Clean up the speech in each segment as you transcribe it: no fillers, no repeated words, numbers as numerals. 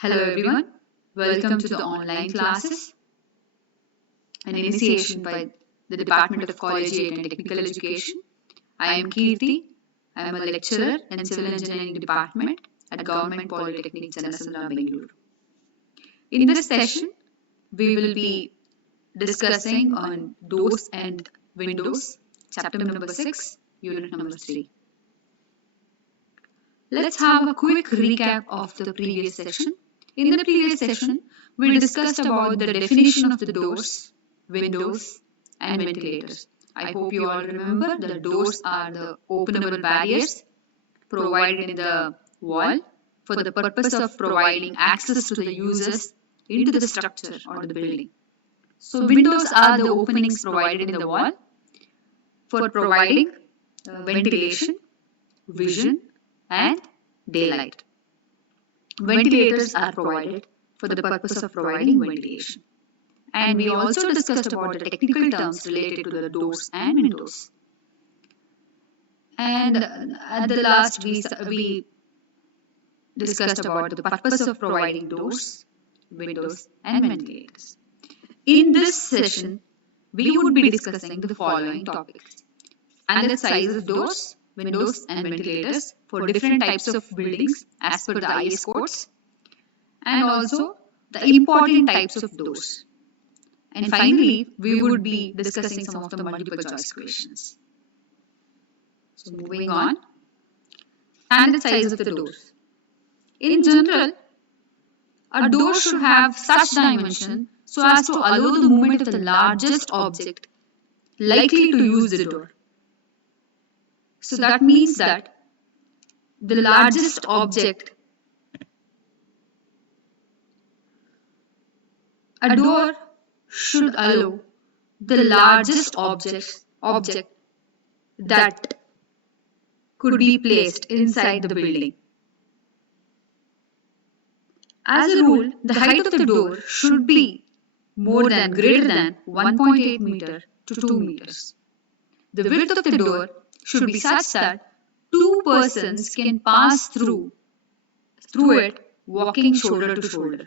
Hello everyone, welcome to the online classes, an initiation by the Department of Collegiate and Technical Education. I am Kirti. I am a lecturer in Civil Engineering Department at Government Polytechnic Janasandra, Bengaluru. In this session, we will be discussing on doors and windows, chapter number 6, unit number 3. Let's have a quick recap of the previous session. In the previous session, we discussed about the definition of the doors, windows, and ventilators. I hope you all remember the doors are the openable barriers provided in the wall for the purpose of providing access to the users into the structure or the building. So windows are the openings provided in the wall for providing ventilation, vision, and daylight. Ventilators are provided for the purpose of providing ventilation. And we also discussed about the technical terms related to the doors and windows. And at the last, we discussed about the purpose of providing doors, windows, and ventilators. In this session, we would be discussing the following topics: standard size of doors, windows, and ventilators for different types of buildings as per the IS codes, and also the important types of doors. And finally, we would be discussing some of the multiple choice questions. So moving on, standard size of the doors. In general, a door should have such dimension so as to allow the movement of the largest object likely to use the door. So that means that the largest object, a door should allow the largest object that could be placed inside the building. As a rule, the height of the door should be greater than 1.8 meter to 2 meters. The width of the door should be such that two persons can pass through it walking shoulder to shoulder.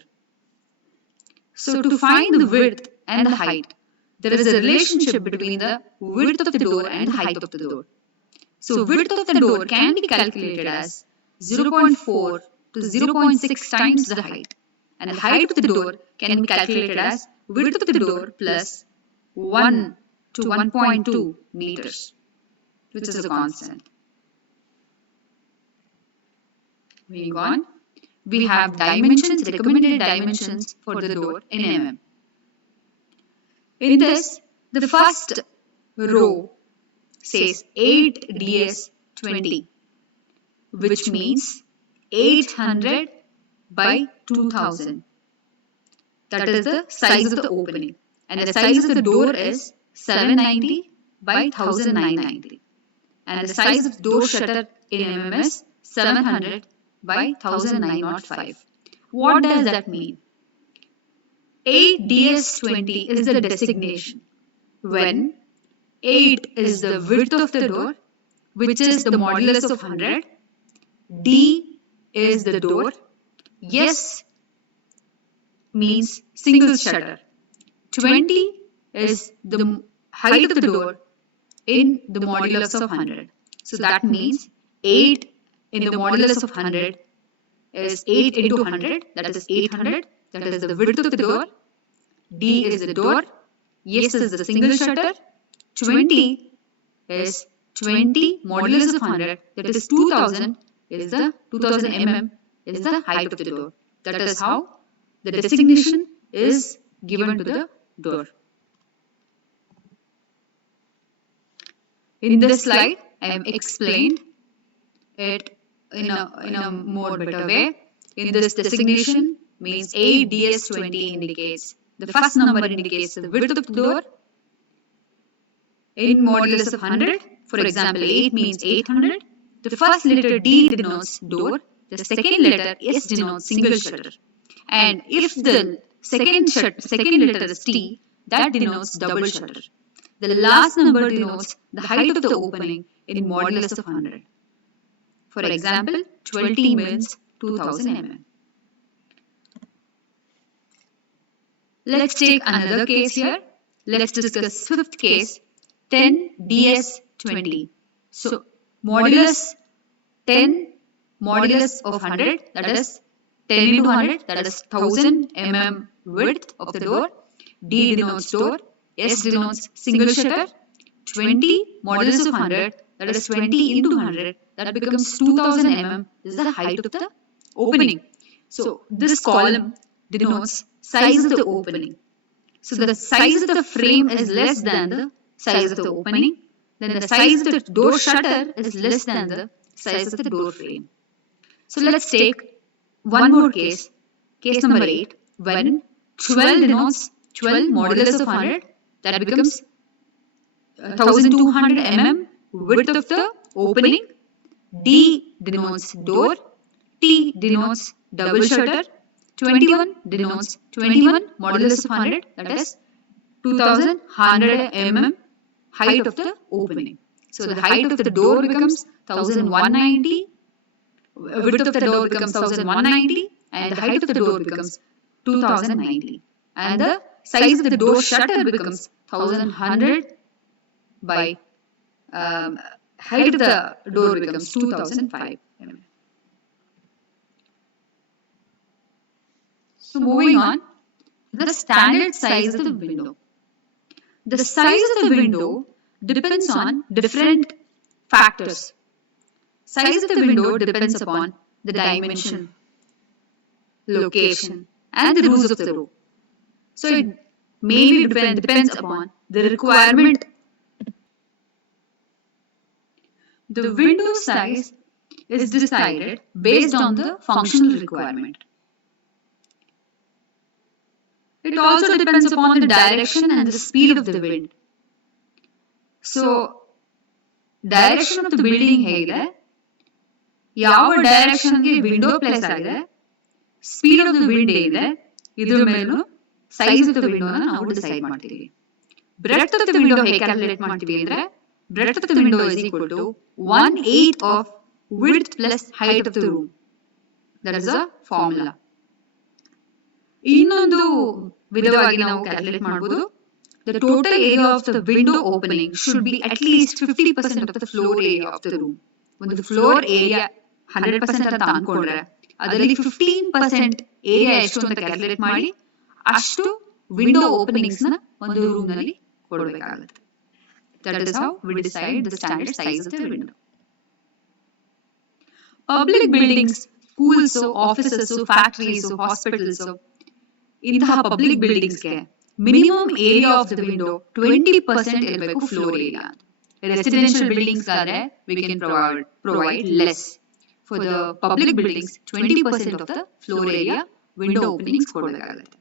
So to find the width and the height, there is a relationship between the width of the door and the height of the door. So width of the door can be calculated as 0.4 to 0.6 times the height, and the height of the door can be calculated as width of the door plus 1 to 1.2 meters, which is a constant. Moving on, we have dimensions, recommended dimensions for the door in mm. In this, the first row says 8ds20, which means 800 by 2000. That is the size of the opening. And the size of the door is 790 by 1990. And the size of the door shutter in mm is 700 by 1905. What does that mean? 8ds20 is the designation when 8 is the width of the door, which is the modulus of 100, D is the door, S means single shutter, 20 is the height of the door in the modulus of 100. So that means 8 in the modulus of 100 is 8 into 100, that is 800, that is the width of the door, D is the door, S is the single shutter, 20 is 20 modulus of 100, that is 2000 is the 2000 mm is the height of the door. That is how the designation is given to the door. In this slide, I have explained it in a more better way. In this designation means 8ds20 indicates, the first number indicates the width of the door in modulus of 100. For example, 8 means 800. The first letter D denotes door, the second letter S denotes single shutter. And if the second letter is T, that denotes double shutter. The last number denotes the height of the opening in modulus of 100. For example, 20 means 2000 mm. Let's take another case here. Let's discuss fifth case, 10 ds20. So modulus 10 modulus of 100, that is 10 into 100, that is 1000 mm width of the door. D denotes door, S denotes single shutter. 20 modulus of 100, that is 20 into 100, that becomes 2000 mm. This is the height of the opening. So this column denotes size of the opening. So the size of the frame is less than the size of the opening. Then the size of the door shutter is less than the size of the door frame. So let's take one more case, case number 8, when 12 denotes 12 modulus of 100, that becomes 1200 mm width of the opening. D denotes door, T denotes double shutter, 21 denotes 21 modulus of 100, that is 2100 mm height of the opening. So the height of the door becomes 1190, width of the door becomes 1190, and the height of the door becomes 2090. And the size of the door shutter becomes 1100 by height of the door becomes 2005 mm. So moving on, the standard size of the window. The size of the window depends on different factors. Size of the window depends upon the dimension, location, and the rules of the room. So it mainly depends upon the requirement. The window size is decided based on the functional requirement. It also depends upon the direction and the speed of the wind. So, direction of the building ಹೇಗಿದೆ, ಯಾವ ಡೈರೆಕ್ಷನ್ಗೆ window place ಆಗಿದೆ, speed of the wind ಏನಿದೆ, ಇದ್ರ ಮೇಲೂ size of the ವಿಂಡೋನ ನಾವು decide ಮಾಡ್ತೀವಿ. Breadth of the window ಹೇಗೆ calculate ಮಾಡ್ತೀವಿ ಅಂದ್ರೆ, breadth of the window is equal to 1/8 of width plus height of the room. That is a formula. ಇನ್ನೊಂದು ವಿಧವಾಗಿ ನಾವು ಕ್ಯಾಲ್ಕುಲೇಟ್ ಮಾಡಬಹುದು. The total area of the window opening should be at least 50% of the floor area of the room. ಒಂದು floor area 100% ಅಂತ ಅನ್ಕೊಂಡ್ರೆ ಅದರಲ್ಲಿ 15% area ಎಷ್ಟು ಅಂತ ಕ್ಯಾಲ್ಕುಲೇಟ್ ಮಾಡಿ ಅಷ್ಟು ವಿಂಡೋ ಓಪನಿಂಗ್ಸ್ ನ ಒಂದು ರೂಮ್ ನಲ್ಲಿ ಕೊಡಬೇಕಾಗುತ್ತೆ. That is how we decide the standard size of the window. Public buildings, schools, offices, factories, hospitals, ಇಂತಹ ಪಬ್ಲಿಕ್ ಬಿಲ್ಡಿಂಗ್ಸ್ಗೆ minimum area of the window 20% ಇರಬೇಕು ಫ್ಲೋರ್ ಏರಿಯಾ. ರೆಸಿಡೆನ್ಷಿಯಲ್ ಬಿಲ್ಡಿಂಗ್ಸ್ ಆದ್ರೆ we can provide less. For the public buildings 20% of the floor area window openings ಕೊಡಬೇಕಾಗುತ್ತೆ.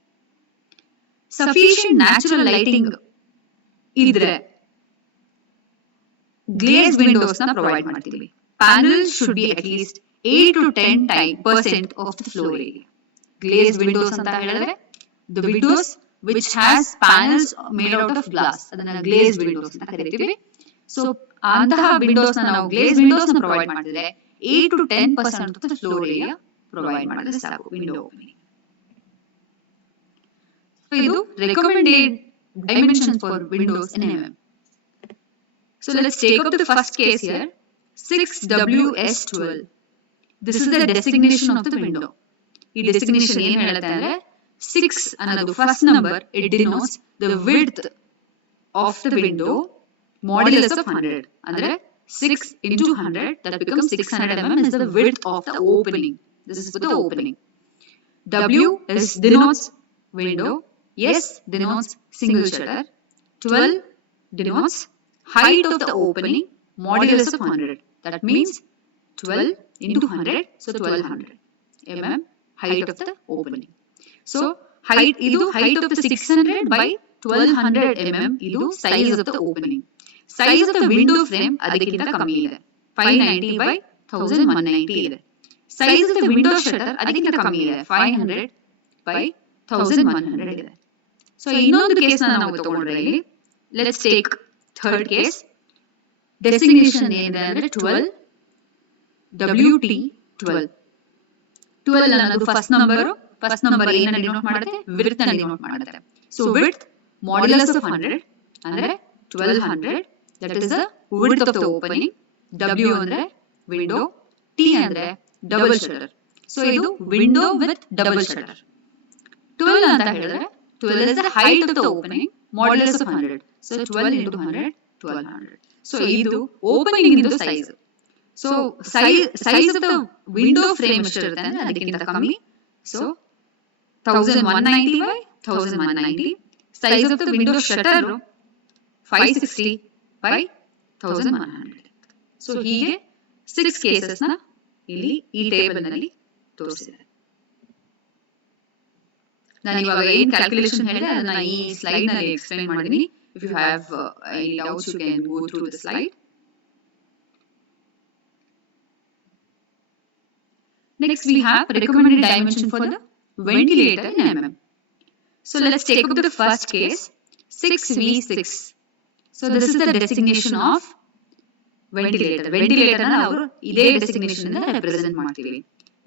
Sufficient natural lighting ಇದ್ರೆ glaze Windows ನ provide ಮಾಡ್ತೀವಿ. Panels should be at least 8 to 10% of the floor area. Glazed windows ಅಂತ ಹೇಳಿದ್ರೆ the windows which has panels made out of glass, ಅದನ್ನ glazed windows ಅಂತ ಕರೀತೀವಿ. So ಅಂತಹ ವಿಂಡೋಸ್ ನ ನಾವು glazed windows ನ ಪ್ರೊವೈಡ್ ಮಾಡಿದ್ರೆ 8 to 10% of the floor area provide ಮಾಡಿದ್ರೆ ಸಾಕು ವಿಂಡೋ ಓಪನಿಂಗ್. So ಇದು recommended dimensions for windows in mm. So let's take up the first case here, 6WS12. This is the designation of the window. ಈ designation ಏನು ಹೇಳುತ್ತೆ ಅಂದ್ರೆ 6 ಅನ್ನೋದು first number, it denotes the width of the window modulus of 100. ಅಂದ್ರೆ 6 into 100, that becomes 600 mm is the width of the opening. This is for the opening. W is denotes window, S denotes single shutter, 12 denotes height of the opening modulus of 100. That means 12 into 100, so 1200 mm height of the opening. So height idu height of the 600 by 1200 mm idu size of the opening. Size of the window frame ಅದಕ್ಕಿಂತ ಕಮ್ಮಿ ಇದೆ, 590 by 1190 ಇದೆ. Size of the window shutter ಅದಕ್ಕಿಂತ ಕಮ್ಮಿ ಇದೆ, 500 by 1100 ಇದೆ. So ಇನ್ನೊಂದು case ನಾವು ತಗೊಂಡ್ರೆ ಇಲ್ಲಿ, let's take third case. Designation ಏನಿದೆ ಅಂದ್ರೆ 12 WT12. 12 ಅನ್ನೋದು ಫಸ್ಟ್ ನಂಬರ್ ಏನನ್ನ ಡಿನೋಟ್ ಮಾಡುತ್ತೆ, ವಿಡ್ತ್ ಅನ್ನು ಡಿನೋಟ್ ಮಾಡುತ್ತೆ. So width modulus of 100 ಅಂದ್ರೆ 1200, that is the width of the opening. W ಅಂದ್ರೆ window, T ಅಂದ್ರೆ double shutter. So ಇದು window with double shutter. 12 ಅಂತ ಹೇಳಿದ್ರೆ 12 is the height of the opening, modulus of 100. So 12 into 100, 1200. So ಇದು opening into size. So size of the window frame ಎಷ್ಟಿರುತ್ತೆ ಅಂದ್ರೆ ಅದಕ್ಕಿಂತ ಕಮ್ಮಿ. So 1190 by 1190. Size of the window shutter 560 by 1100. So ಹೀಗೆ 6 cases ನ ಇಲ್ಲಿ ಈ ಟೇಬಲ್ ನಲ್ಲಿ ತೋರಿಸಿದೆ. ನಾನು ಇವಾಗ ಏನು ಕ್ಯಾಲ್ಕುಲೇಷನ್ ಹೇಳಿದೆ ಅದನ್ನ ಈ ಸ್ಲೈಡ್ ನಲ್ಲಿ ಎಕ್ಸ್ಪ್ಲೈನ್ ಮಾಡಿದೀನಿ. If you have any doubts, you can go through the slide. Next, we have recommended dimension for the ventilator in mm. So let's take up the first case, 6v6. So this is the designation of ventilator. Ventilator na ನಾವು ಇದೇ designation ಇಂದ represent ಮಾಡ್ತೀವಿ.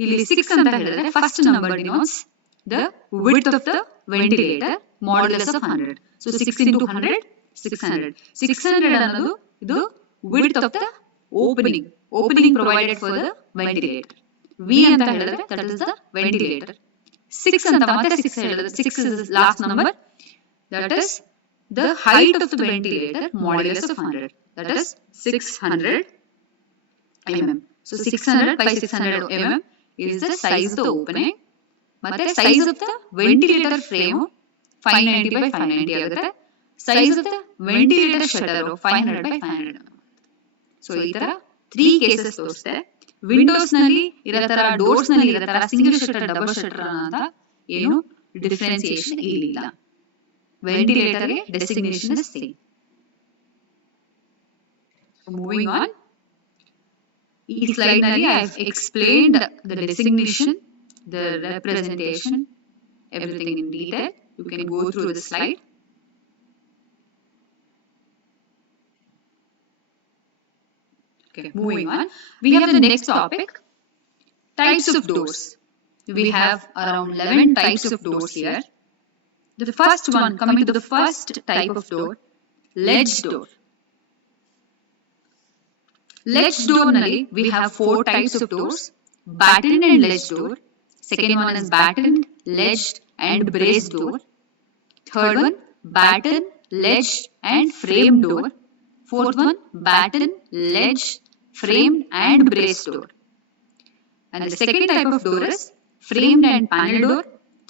ಇಲ್ಲಿ 6 ಅಂತ ಹೇಳಿದ್ರೆ first number denotes the width of the ventilator, modulus of 100. So 6 into 100, 600. 600 ಅನ್ನೋದು ಇದು width of the opening provided for the ventilator. V ಅಂತ ಹೇಳಿದ್ರೆ that is the ventilator. 6 ಅಂತ ಮತ್ತೆ 6 ಹೇಳಿದ್ರೆ 6 is the last number, that is the height of the ventilator, modulus of 100, that is 600 mm. So 600 by 600 mm is the size of the opening. ಮತ್ತೆ size of the ventilator frame 590 by 590 ಆಗುತ್ತೆ. Size of the ventilator shutter 500 by 500 mm. So ಈ ತರ 3 cases ತೋರಿಸ್ತೆ. Windows ನಲ್ಲಿ ಇರೋ ತರ, doors ನಲ್ಲಿ ಇರೋ ತರ ಸಿಂಗಲ್ ಶಟರ್ ಡಬಲ್ ಶಟರ್ ಅಂತ ಏನು ಡಿಫರೆನ್ಸಿಯೇಷನ್ ಇಲ್ಲ. ವೆಂಟಿಲೇಟರ್ ಗೆ designation is same. Moving on, ಈ ಸ್ಲೈಡ್ ನಲ್ಲಿ I have explained the designation, the representation, everything in detail. You can go through the slide. Okay, moving on, we have the next topic, types of doors. We have around 11 types of doors here. The first one, coming to the first type of door, ledge door. Ledge door nalli we have 4 types of doors: battened and ledge door. Second one is battened, ledged and braced door. Third one, battened, ledged and frame door. Fourth one, battened, ledged, framed and braced door. And the second type of door is framed and panel door.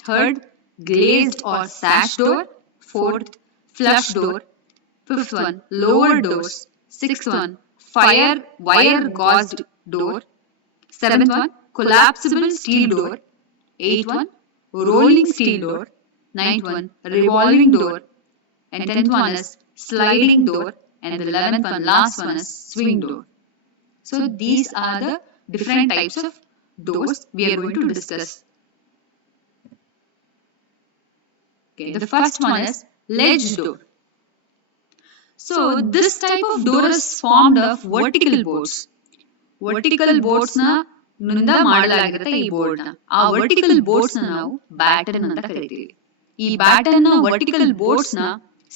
Third, glazed or sash door. Fourth, flush door. Fifth one, lower doors. Sixth one, wire gauzed door. Seventh one, collapsible steel door. Eighth one, rolling steel door. Ninth one, revolving door. And 10th one is sliding door. And the 11th one, last one, is swing door. So these are the different types of doors we are going to discuss. Okay, the first one is ledge door. So this type of door is formed of vertical boards. Vertical boards na ನಿಂದ ಮಾಡಲಾಗಿರುತ್ತೆ ಈ board ನ. ಆ vertical boards ನ ನಾವು baton ಅಂತ ಕರಿತೀವಿ. ಈ baton ನ ವರ್ಟಿಕಲ್ ಬೋರ್ಡ್ಸ್ ನ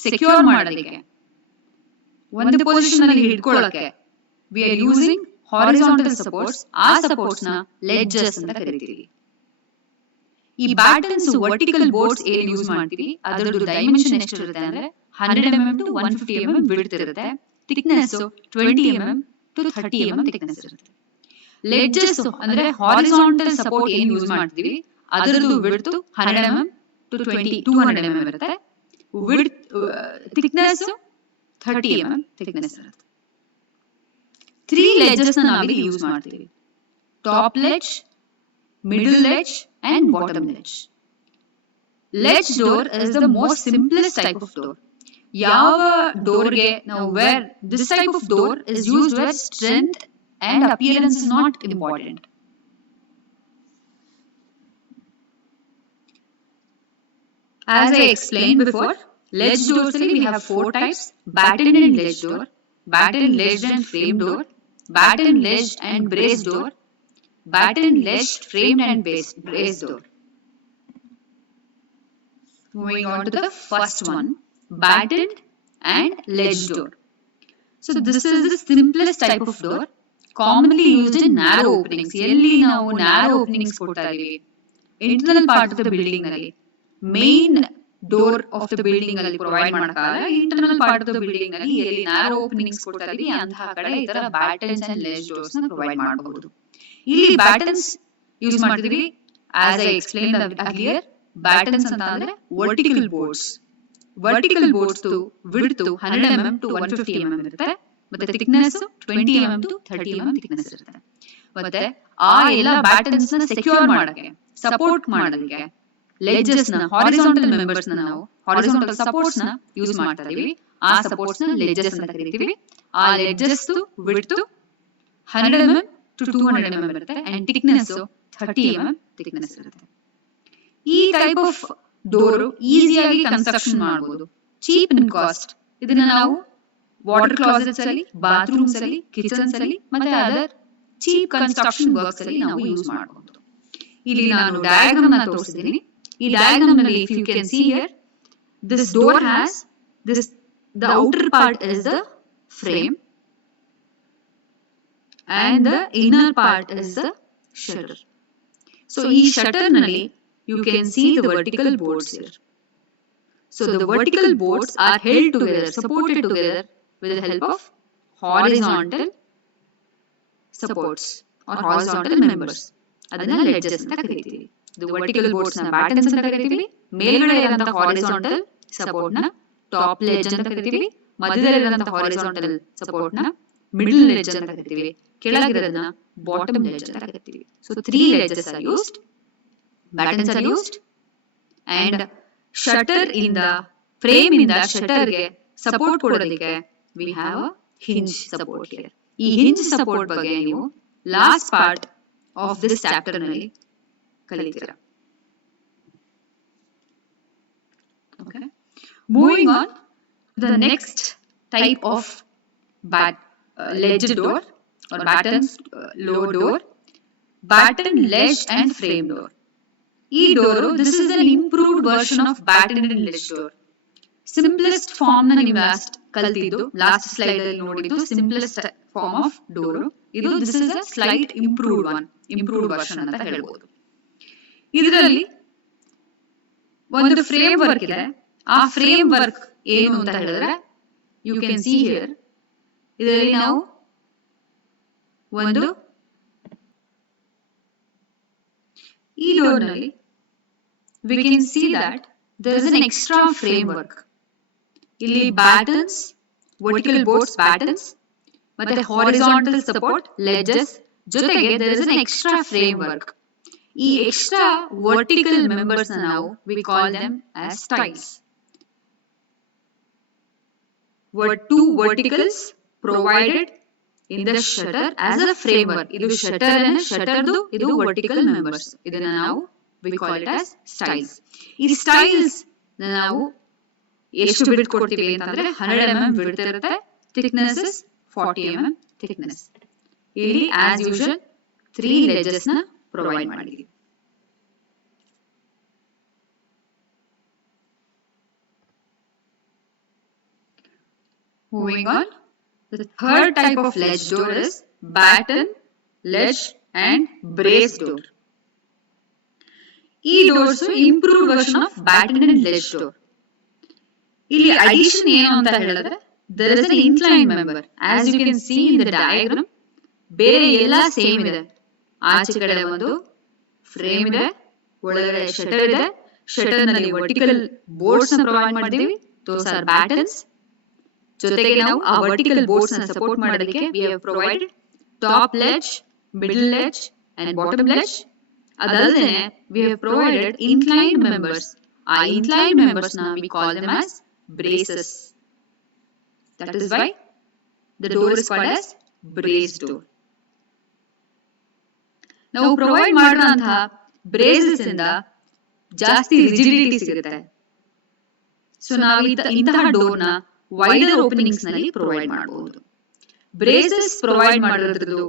ಸೆಕ್ಯೂರ್ ಮಾಡೋದಕ್ಕೆ, ಒಂದು ಪೊಸಿಷನ್ ಅಲ್ಲಿ ಹಿಡ್ಕೊಳ್ಳೋಕೆ we are using horizontal supports. ಆ supports ನ ledges ಅಂತ ಕರಿತೀವಿ. ಈ battens vertical boards ಏನ್ ಯೂಸ್ ಮಾಡ್ತೀವಿ ಅದರದ್ದು ಡೈಮೆನ್ಷನ್ ಎಷ್ಟಿರುತ್ತೆ ಅಂದ್ರೆ 100 mm to 150 mm width ಇರುತ್ತೆ. thickness 20 mm to 30 mm thickness ಇರುತ್ತೆ. ledges ಅಂದ್ರೆ horizontal support ಏನ್ ಯೂಸ್ ಮಾಡ್ತೀವಿ ಅದರದ್ದು width 100 mm to 200 mm ಇರುತ್ತೆ. width thickness 30 mm thickness ಇರುತ್ತೆ. 3 ledges ನ ನಾವಿಲ್ಲಿ ಯೂಸ್ ಮಾಡ್ತೀವಿ: top ledge, middle ledge and bottom ledge. Ledge door is the most simplest type of door. ಯಾವ ಡೋರ್ಗೆ ನಾವು where this type of door is used where strength and appearance is not important. As I explained before, ledge doors we have 4 types: battened and ledge door, battened, ledged and frame door, battened, ledged and braced door, battened, ledged, framed and braced door. Moving on to the first one, battened and ledge door. So this is the simplest type of door, commonly used in narrow openings. ಎಲ್ಲಿ ನಾವು narrow openings ಕೊಡ್ತಾ ಇದೀವಿ, internal part of the building ನಲ್ಲಿ, main door of the building ಅಲ್ಲಿ provide ಮಾಡಕ್ಕಾಗಲ್ಲ, internal part of the building ನಲ್ಲಿ ಎಲ್ಲಿ narrow openings ಕೊಡ್ತಾ ಇದೀವಿ ಅಂತಹ ಕಡೆ ಈ ತರ battens and ledge doors ನ provide ಮಾಡಬಹುದು. ಇಲ್ಲಿ battens ಯೂಸ್ ಮಾಡ್ತಿದೀವಿ, as I explained earlier, battens ಅಂತ ಅಂದ್ರೆ vertical boards. Vertical boards width 100 mm to 150 mm ಇರುತ್ತೆ, ಮತ್ತೆ thickness 20 mm to 30 mm thickness ಇರುತ್ತೆ. ಮತ್ತೆ ಆ ಎಲ್ಲ battens ನ ಸೆಕ್ಯೂರ್ ಮಾಡಕ್ಕೆ, ಸಪೋರ್ಟ್ ಮಾಡೋದಕ್ಕೆ ledges ನ horizontal members ನ ನಾವು horizontal supports ನ ಯೂಸ್ ಮಾಡ್ತಾ ಇದೀವಿ. ಆ supports ನ ledges ಅಂತ ಕರಿತೀವಿ. ಆ ledges width 100 mm to 200 mm ಇರುತ್ತೆ and thickness 30 mm thickness ಇರುತ್ತೆ. ಈ ಟೈಪ್ ಆಫ್ ಡೋರ್ ಈಸಿಯಾಗಿ ಕನ್ಸ್ಟ್ರಕ್ಷನ್ ಮಾಡಬಹುದು, ಚೀಪ್ ಇನ್ ಕಾಸ್ಟ್. ಇದನ್ನ ನಾವು ವಾಟರ್ ಕ್ಲಾಸೆಟ್ಸ್ ಅಲ್ಲಿ, ಬಾತ್ರೂಮ್ಸ್ ಅಲ್ಲಿ, ಕಿಚನ್ಸ್ ಅಲ್ಲಿ ಮತ್ತೆ ಅದರ್ ಚೀಪ್ ಕನ್ಸ್ಟ್ರಕ್ಷನ್ ವರ್ಕ್ಸ್ ಅಲ್ಲಿ ನಾವು ಯೂಸ್ ಮಾಡಬಹುದು. ಇಲ್ಲಿ ನಾನು ಡಯಾಗ್ರಾಮ್ ನ ತೋರಿಸಿದ್ದೀನಿ. ಈ ಡಯಾಗ್ರಾಮ್ ನಲ್ಲಿ if you can see here, this door has the outer part is the frame and the inner part is the shutter. So ಈ ಶಟರ್ ನಲ್ಲಿ you can see the vertical boards here. So the vertical boards are held together, supported together with the help of horizontal supports or horizontal members. ಅದನ್ನ ledges ಅಂತ ಕರೀತೀವಿ. The vertical boards ನ battens ಅಂತ ಕರೀತೀವಿ, ಮೇಲ್ಗಡೆ ಇರುವಂತ horizontal support ನ top ledge ಅಂತ ಕರೀತೀವಿ, ಮಧ್ಯದಲ್ಲಿ ಇರುವಂತ horizontal support ನ middle ledge ಅಂತ ಕರೀತೀವಿ, ಕೆಳಗಿರೋದನ್ನ bottom ledge ಅಂತ ಕರೀತೀವಿ. So 3 ledges are used, battens are used, and shutter ಇಂದ ಫ್ರೇಮ್ ಇಂದ ಶಟರ್ ಗೆ ಸಪೋರ್ಟ್ ಕೊಡೋದಕ್ಕೆ we have a hinge support here. ಈ hinge support ಬಗ್ಗೆ ನೀವು last part of this chapter ನಲ್ಲಿ ಕಲಿತೀರಾ. Okay, moving on to the next type of ledge door or battens low door, batten, ledge and frame door. ಈ door, this is an improved version of batten and ledge door. Simplest form ನ ನೀವು ಕಲ್ತಿದ್ದು last slide ಅಲ್ಲಿ ನೋಡಿದ್ದು simplest form of door. ಇದು this is a slight improved version ಅಂತ ಹೇಳ್ಬೋದು. ಇದರಲ್ಲಿ ಒಂದು ಫ್ರೇಮ್ ವರ್ಕ್ ಇದೆ. ಆ ಫ್ರೇಮ್ ವರ್ಕ್ ಏನು ಅಂತ ಹೇಳಿದ್ರೆ ಯು ಕ್ಯಾನ್ ಸಿ ಹಿಯರ್, ಇದರಲ್ಲಿ ನಾವು ಒಂದು ಈ ಡೋರ್ ನಲ್ಲಿ we can see that there is an extra framework. ಇಲ್ಲಿ battens, vertical boards, battens ಮತ್ತೆ horizontal support, ledges ಜೊತೆಗೆ there is an extra framework. ಈ extra vertical members ನ ನಾವು we call them as stiles. Two verticals provided in the shutter as a framework. ಇದು ಶಟರ್ದು ಇದು vertical members. ಇದನ್ನ ನಾವು we call it as stiles. ಈ stiles ನಾವು ಎಷ್ಟು ಬಿಡ್ತ್ ಕೊಡ್ತೀವಿ ಅಂತಂದ್ರೆ 100 mm ಬಿಡ್ತ್ ಇರುತ್ತೆ, thickness is 40 mm thickness. ಇಲ್ಲಿ as usual 3 ledges ನ ಪ್ರೊವೈಡ್ ಮಾಡಿದೀವಿ. Moving on, the third type of ledge door is batten, ledge and brace door. ಈ doors improved version of batten and ledge door. ಇಲ್ಲಿ addition ಏನು ಅಂತ ಹೇಳಿದ್ರೆ there is an inclined member. As you can see in the diagram, ಬೇರೆ ಎಲ್ಲ same ಇದೆ. ಆಚೆ ಕಡೆ ಒಂದು ಫ್ರೇಮ್ ಇದೆ, ಒಳಗಡೆ ಶಟರ್ ಇದೆ, ಶಟರ್ ನಲ್ಲಿ ವರ್ಟಿಕಲ್ ಬೋರ್ಡ್ಸ್ ನ ಪ್ರೊವೈಡ್ ಮಾಡಿದೀವಿ, those are battens. ಜೊತೆಗೆ ನಾವು ಆ ವರ್ಟಿಕಲ್ ಬೋರ್ಡ್ಸ್ ನ ಸಪೋರ್ಟ್ ಮಾಡೋದಕ್ಕೆ we have provided top ledge, middle ledge and bottom ledge. ಅದಲ್ಲದೆ we have provided inclined members. ಆ inclined members ನ we call them as braces. That is why the door is called as brace door. ನಾವು provide ಮಾಡುವಂತಹ braces ಇಂದ ಜಾಸ್ತಿ rigidity ಸಿಗುತ್ತೆ. So ನಾವು ಇಂತಹ ಡೋರ್ ನ ವೈಡರ್ ಓಪನಿಂಗ್ಸ್ ನಲ್ಲಿ ಪ್ರೊವೈಡ್ ಮಾಡಬಹುದು. ಬ್ರೇಸಸ್ ಪ್ರೊವೈಡ್ ಮಾಡೋದ್ರದ್ದು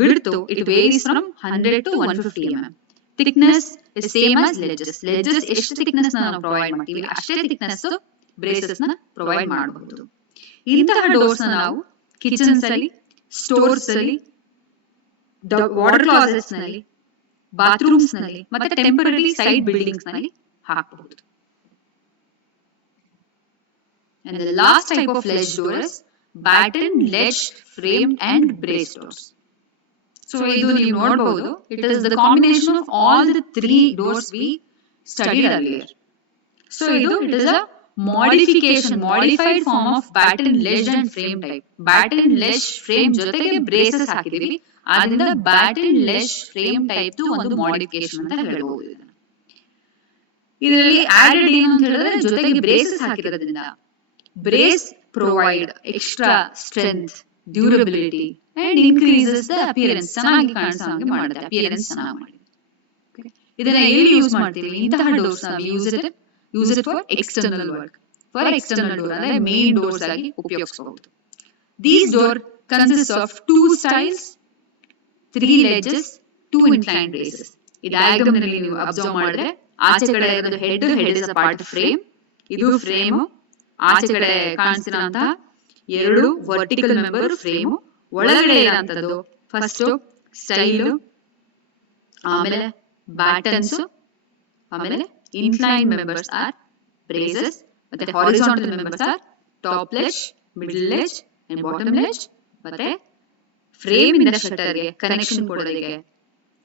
width it varies from 100 to 150 mm. thickness is same as ledges. Ledges ಎಷ್ಟು thickness ನಾವು ಪ್ರೊವೈಡ್ ಮಾಡ್ತೀವಿ ಅಷ್ಟೇ thickness ಬ್ರೇಸಸ್ ನ ಪ್ರೊವೈಡ್ ಮಾಡಬಹುದು. ಇಂತಹ ಡೋರ್ಸ್ ನಾವು ಕಿಚನ್ಸ್ ಅಲ್ಲಿ, ಸ್ಟೋರ್ಸ್ ಅಲ್ಲಿ, ವಾಟರ್ ಕ್ಲಾಸೆಟ್ಸ್ ನಲ್ಲಿ, ಬಾತ್ರೂಮ್ಸ್ ನಲ್ಲಿ ಮತ್ತೆ ಟೆಂಪರರಿ ಸೈಡ್ ಬಿಲ್ಡಿಂಗ್ಸ್ ನಲ್ಲಿ ಹಾಕಬಹುದು. And the last type of ledge door is batten, ledge, framed and brace doors. So idu ನೀವು ನೋಡಬಹುದು, it is the combination of all the three doors we studied earlier. So it is a modified form of batten, ledge and frame type. Batten, ledge, frame ಜೊತೆಗೆ braces ಹಾಕಿದೀವಿ, ಅದರಿಂದ batten, ledge, frame type ದು ಒಂದು modification ಅಂತ ಹೇಳಬಹುದು. ಇದರಲ್ಲಿ added ಏನು ಅಂತ ಹೇಳಿದ್ರೆ ಜೊತೆಗೆ braces ಹಾಕಿರೋದ್ರಿಂದ brace provide extra strength, durability and increases the appearance. ಚೆನ್ನಾಗಿ ಕಾಣಿಸೋ ಹಾಗೆ ಮಾಡುತ್ತೆ, appearance ಚೆನ್ನಾಗಿ ಮಾಡಿದೆ. ಇದನ್ನ ಎಲ್ಲಿ ಯೂಸ್ ಮಾಡ್ತೀವಿ? ಇಂತಹ ಡೋರ್ಸ್ ನಾವು use it for external work. For external door ಅಂದ್ರೆ main doors ಆಗಿ ಉಪಯೋಗಿಸಬಹುದು. These door consists of 2 styles, 3 ledges, 2 inclined braces. ಈ diagram ನಲ್ಲಿ ನೀವು ಅಬ್ಸರ್ವ್ ಮಾಡಿದ್ರೆ ಆಚೆ ಕಡೆ ಇರೋದು head is a part of frame. ಇದು ಫ್ರೇಮ್, ಆಚೆ ಕಡೆ ಕಾಣಿಸ್ತಿರೋಂತಹ 2 ವರ್ಟಿಕಲ್ ಮೆಂಬರ್ ಫ್ರೇಮ್, ಒಳಗಡೆ ಇರೋಂಥದ್ದು ಫಸ್ಟ್ ಸ್ಟೈಲ್, ಆಮೇಲೆ ಬ್ಯಾಟನ್ಸ್, ಆಮೇಲೆ ಇನ್ಕ್ಲೈನ್ ಮೆಂಬರ್ಸ್ ಆರ್ ಬ್ರೇಸಸ್, ಮತ್ತೆ horizontal members or top ledge, middle ledge and bottom ledge. ಮತ್ತೆ ಫ್ರೇಮ್ ಇಂದ ಶಟರ್ ಗೆ ಕನೆಕ್ಷನ್ ಕೊಡೋದಕ್ಕೆ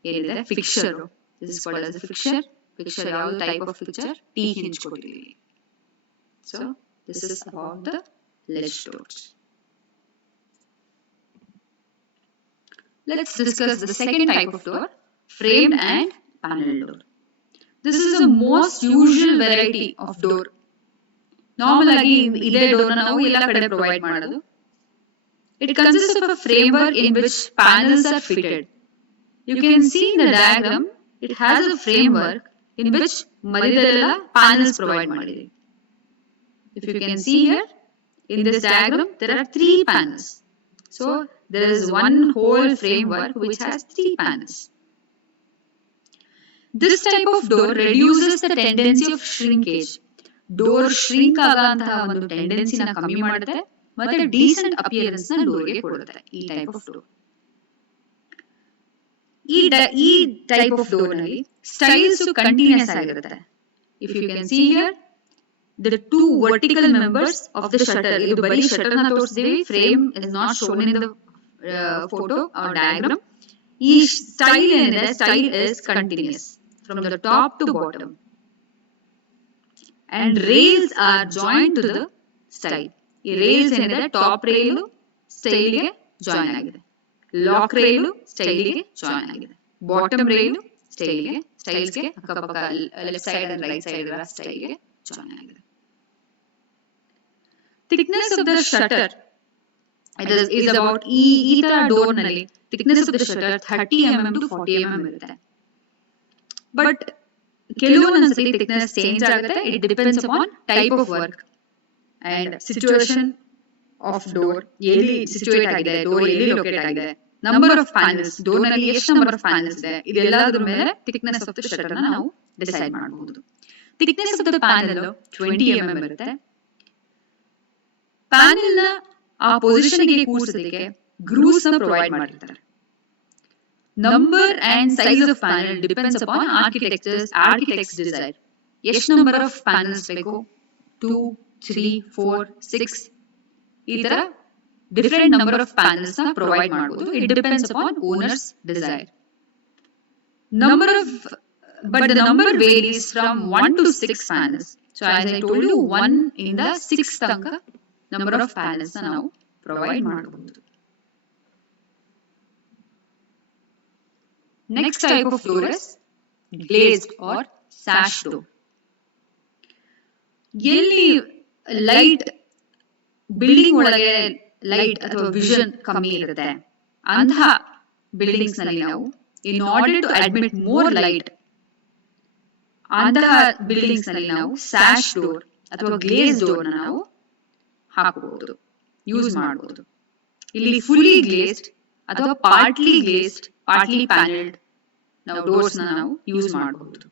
ಏನಿದೆ fixture, this is called as fixture. Fixture ಯಾವ type of fixture? T hinge ಕೊಟ್ಟಿದ್ದೀವಿ. So this is about the ledge doors. Let's discuss the second type of door, framed and panel door. This is the most usual variety of door. Normal agi ide door na ನಾವು ಎಲ್ಲ ಕಡೆ provide ಮಾಡೋದು. It consists of a framework in which panels are fitted. You can see in the diagram it has a framework in which ಮಧ್ಯದಲ್ಲ panels provide ಮಾಡಿದೆ. If you can see here in this diagram there are 3 panels. So there is one whole framework which has 3 panels. This type of door reduces the tendency of shrinkage. Door shrink ಆಗುವಂತಹ ಒಂದು tendency ನ ಕಮ್ಮಿ ಮಾಡುತ್ತೆ ಮತ್ತೆ decent appearance ನ door ಗೆ ಕೊಡುತ್ತೆ ಈ type of door. ಈ type of door ನಲ್ಲಿ styles continuous ಆಗಿರುತ್ತೆ. If you can see here the 2 vertical members of the shutter, ಇದು ಬರೀ shutter ನ ತೋರಿಸಿದೀವಿ, frame is not shown in the photo or diagram. ಈ style ಏನಿದೆ, style is continuous from the top to bottom and rails are joined to the style. ಈ rails ಏನಿದೆ top rail style ಗೆ join ಆಗಿದೆ, lock rail style ಗೆ join ಆಗಿದೆ, bottom rail styles ಗೆ ಅಕ್ಕಪಕ್ಕ left side and right side ಇರೋ style ಗೆ join ಆಗಿದೆ. Thickness of the shutter is about ಈ ತರ ಡೋರ್ ನಲ್ಲಿ thickness of the shutter 30 mm to 40 mm ಇರುತ್ತೆ. ಬಟ್ ಕೆಲವೊಂದ್ಸತಿ thickness ಚೇಂಜ್ ಆಗುತ್ತೆ. It depends upon type of work and situation of door. ಎಲ್ಲಿ situate ಆಗಿದೆ, ಡೋರ್ ಎಲ್ಲಿ ಲೊಕೇಟ್ ಆಗಿದೆ, ನಂಬರ್ ಆಫ್ ಪ್ಯಾನಲ್ಸ್, ಡೋರ್ ನಲ್ಲಿ ಎಷ್ಟು ನಂಬರ್ ಆಫ್ ಪ್ಯಾನಲ್ಸ್ ಇದೆ, ಇದೆಲ್ಲದರ ಮೇಲೆ thickness of the shutter ನ ನಾವು ಡಿಸೈಡ್ ಮಾಡಬಹುದು. Thickness of the panel 20 mm ಇರುತ್ತೆ. ಪ್ಯಾನೆಲ್ ನ ಆ ಪೊಸಿಷನ್ ಗೆ ಕೂರಿಸೋದಕ್ಕೆ ಗ್ರೂವ್ಸ್ ನ ಪ್ರೊವೈಡ್ ಮಾಡಿರ್ತಾರೆ. Number and size of panel depends upon architect's desire. ಎಷ್ಟು ನಂಬರ್ ಆಫ್ ಪ್ಯಾನೆಲ್ಸ್ ಬೇಕು, 2, 3, 4, 6 ಈ ತರ ಡಿಫರೆಂಟ್ ನಂಬರ್ ಆಫ್ ಪ್ಯಾನೆಲ್ಸ್ ನ ಪ್ರೊವೈಡ್ ಮಾಡಬಹುದು. It depends upon owner's desire. But the number varies from 1 to 6 panels. So as I told you, 1 in the 6th ತನಕ number of panels ನಾವು provide ಮಾಡಬಹುದು. Next type of door is glazed or sash door. ಎಲ್ಲಿ light building ಒಳಗೆ light ಅಥವಾ vision ಕಮ್ಮಿ ಇರುತ್ತೆ ಅಂತಹ buildings ನಲ್ಲಿ ನಾವು in order to admit more light ಅಂತಹ ಬಿಲ್ಡಿಂಗ್ಸ್ ನಲ್ಲಿ ನಾವು ಸ್ಯಾಶ್ ಡೋರ್ ಅಥವಾ ಗ್ಲೇಸ್ ಡೋರ್ ನ ನಾವು ಹಾಕಬಹುದು, ಯೂಸ್ ಮಾಡಬಹುದು. ಇಲ್ಲಿ ಫುಲ್ಲಿ ಗ್ಲೇಸ್ಡ್ ಅಥವಾ ಪಾರ್ಟ್ಲಿ ಗ್ಲೇಸ್ಡ್, ಪಾರ್ಟ್ಲಿ ಪ್ಯಾನೆಲ್ಡ್ ನಾವು ಡೋರ್ಸ್ ನಾವು ಯೂಸ್ ಮಾಡಬಹುದು.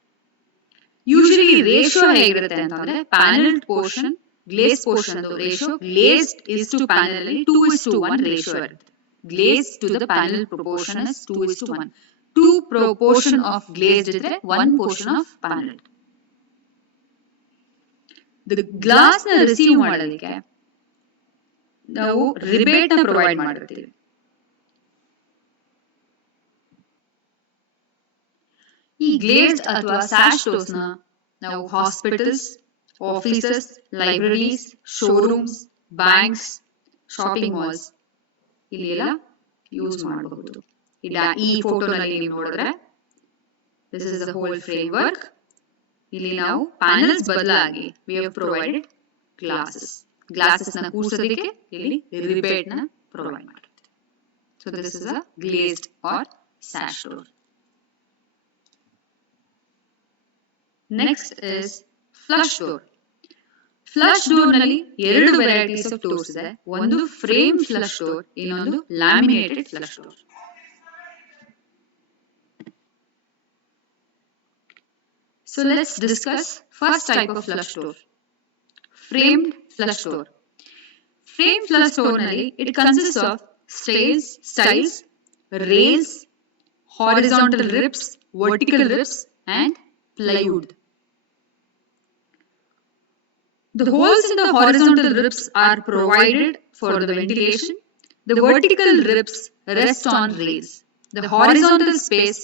ಯೂಶಲಿ ರೇಷಿಯೋ ಹೇಗಿರುತ್ತೆ ಅಂತಂದ್ರೆ ಪ್ಯಾನಲ್ಡ್ portion glaze portion ratio ಗ್ಲೇಸ್ಡ್ is to panel ಅಲ್ಲಿ 2:1 ರೇಷಿಯೋ ಇರುತ್ತೆ. Glaze to the panel proportion is 2:1. 2 proportion of glazed ಇದ್ರೆ 1 portion of paneled. The glass ನ ರಿಸೀವ್ ಮಾಡೋದಕ್ಕೆ ನಾವು ರಿಬೇಟ್ ನ ಪ್ರೊವೈಡ್ ಮಾಡಿರ್ತೀವಿ. ಈ ಗ್ಲೇಸ್ಡ್ ಅಥವಾ ಸ್ಯಾಶ್ ಡೋರ್ಸ್ ನ ನಾವು hospitals, offices, libraries, showrooms, banks, shopping malls ಇಲ್ಲಿ ಎಲ್ಲ ಯೂಸ್ ಮಾಡಬಹುದು. ಈ ಫೋಟೋನಲ್ಲಿ ನೀವು ನೋಡಿದ್ರೆ this is the whole framework. ಇಲ್ಲಿ ನಾವು ಪ್ಯಾನಲ್ಸ್ ಬದಲಾಗಿ ವಿ ಹ್ಯಾವ್ ಪ್ರೊವೈಡೆಡ್ ಗ್ಲಾಸಸ್ ನ ಕೂರ್ಸೋದಕ್ಕೆ ಇಲ್ಲಿ ರಿಬೇಟ್ ನ ಪ್ರೊವೈಡ್ ಮಾಡಿರ್ತೀವಿ. So this is a glazed or sash door. Next is flush door. Flush door ನಲ್ಲಿ ಎರಡು ವೆರೈಟೀಸ್ ಆಫ್ ಡೋರ್ಸ್ ಇದೆ. ಒಂದು ಫ್ರೇಮ್ ಫ್ಲಶ್ ಡೋರ್, ಇನ್ನೊಂದು laminated flush door. So let's discuss first type of flush door, framed flush door. Framed flush door nalli it consists of stiles, rails, horizontal ribs, vertical ribs and plywood. The holes in the horizontal ribs are provided for the ventilation. The vertical ribs rest on rails. The horizontal space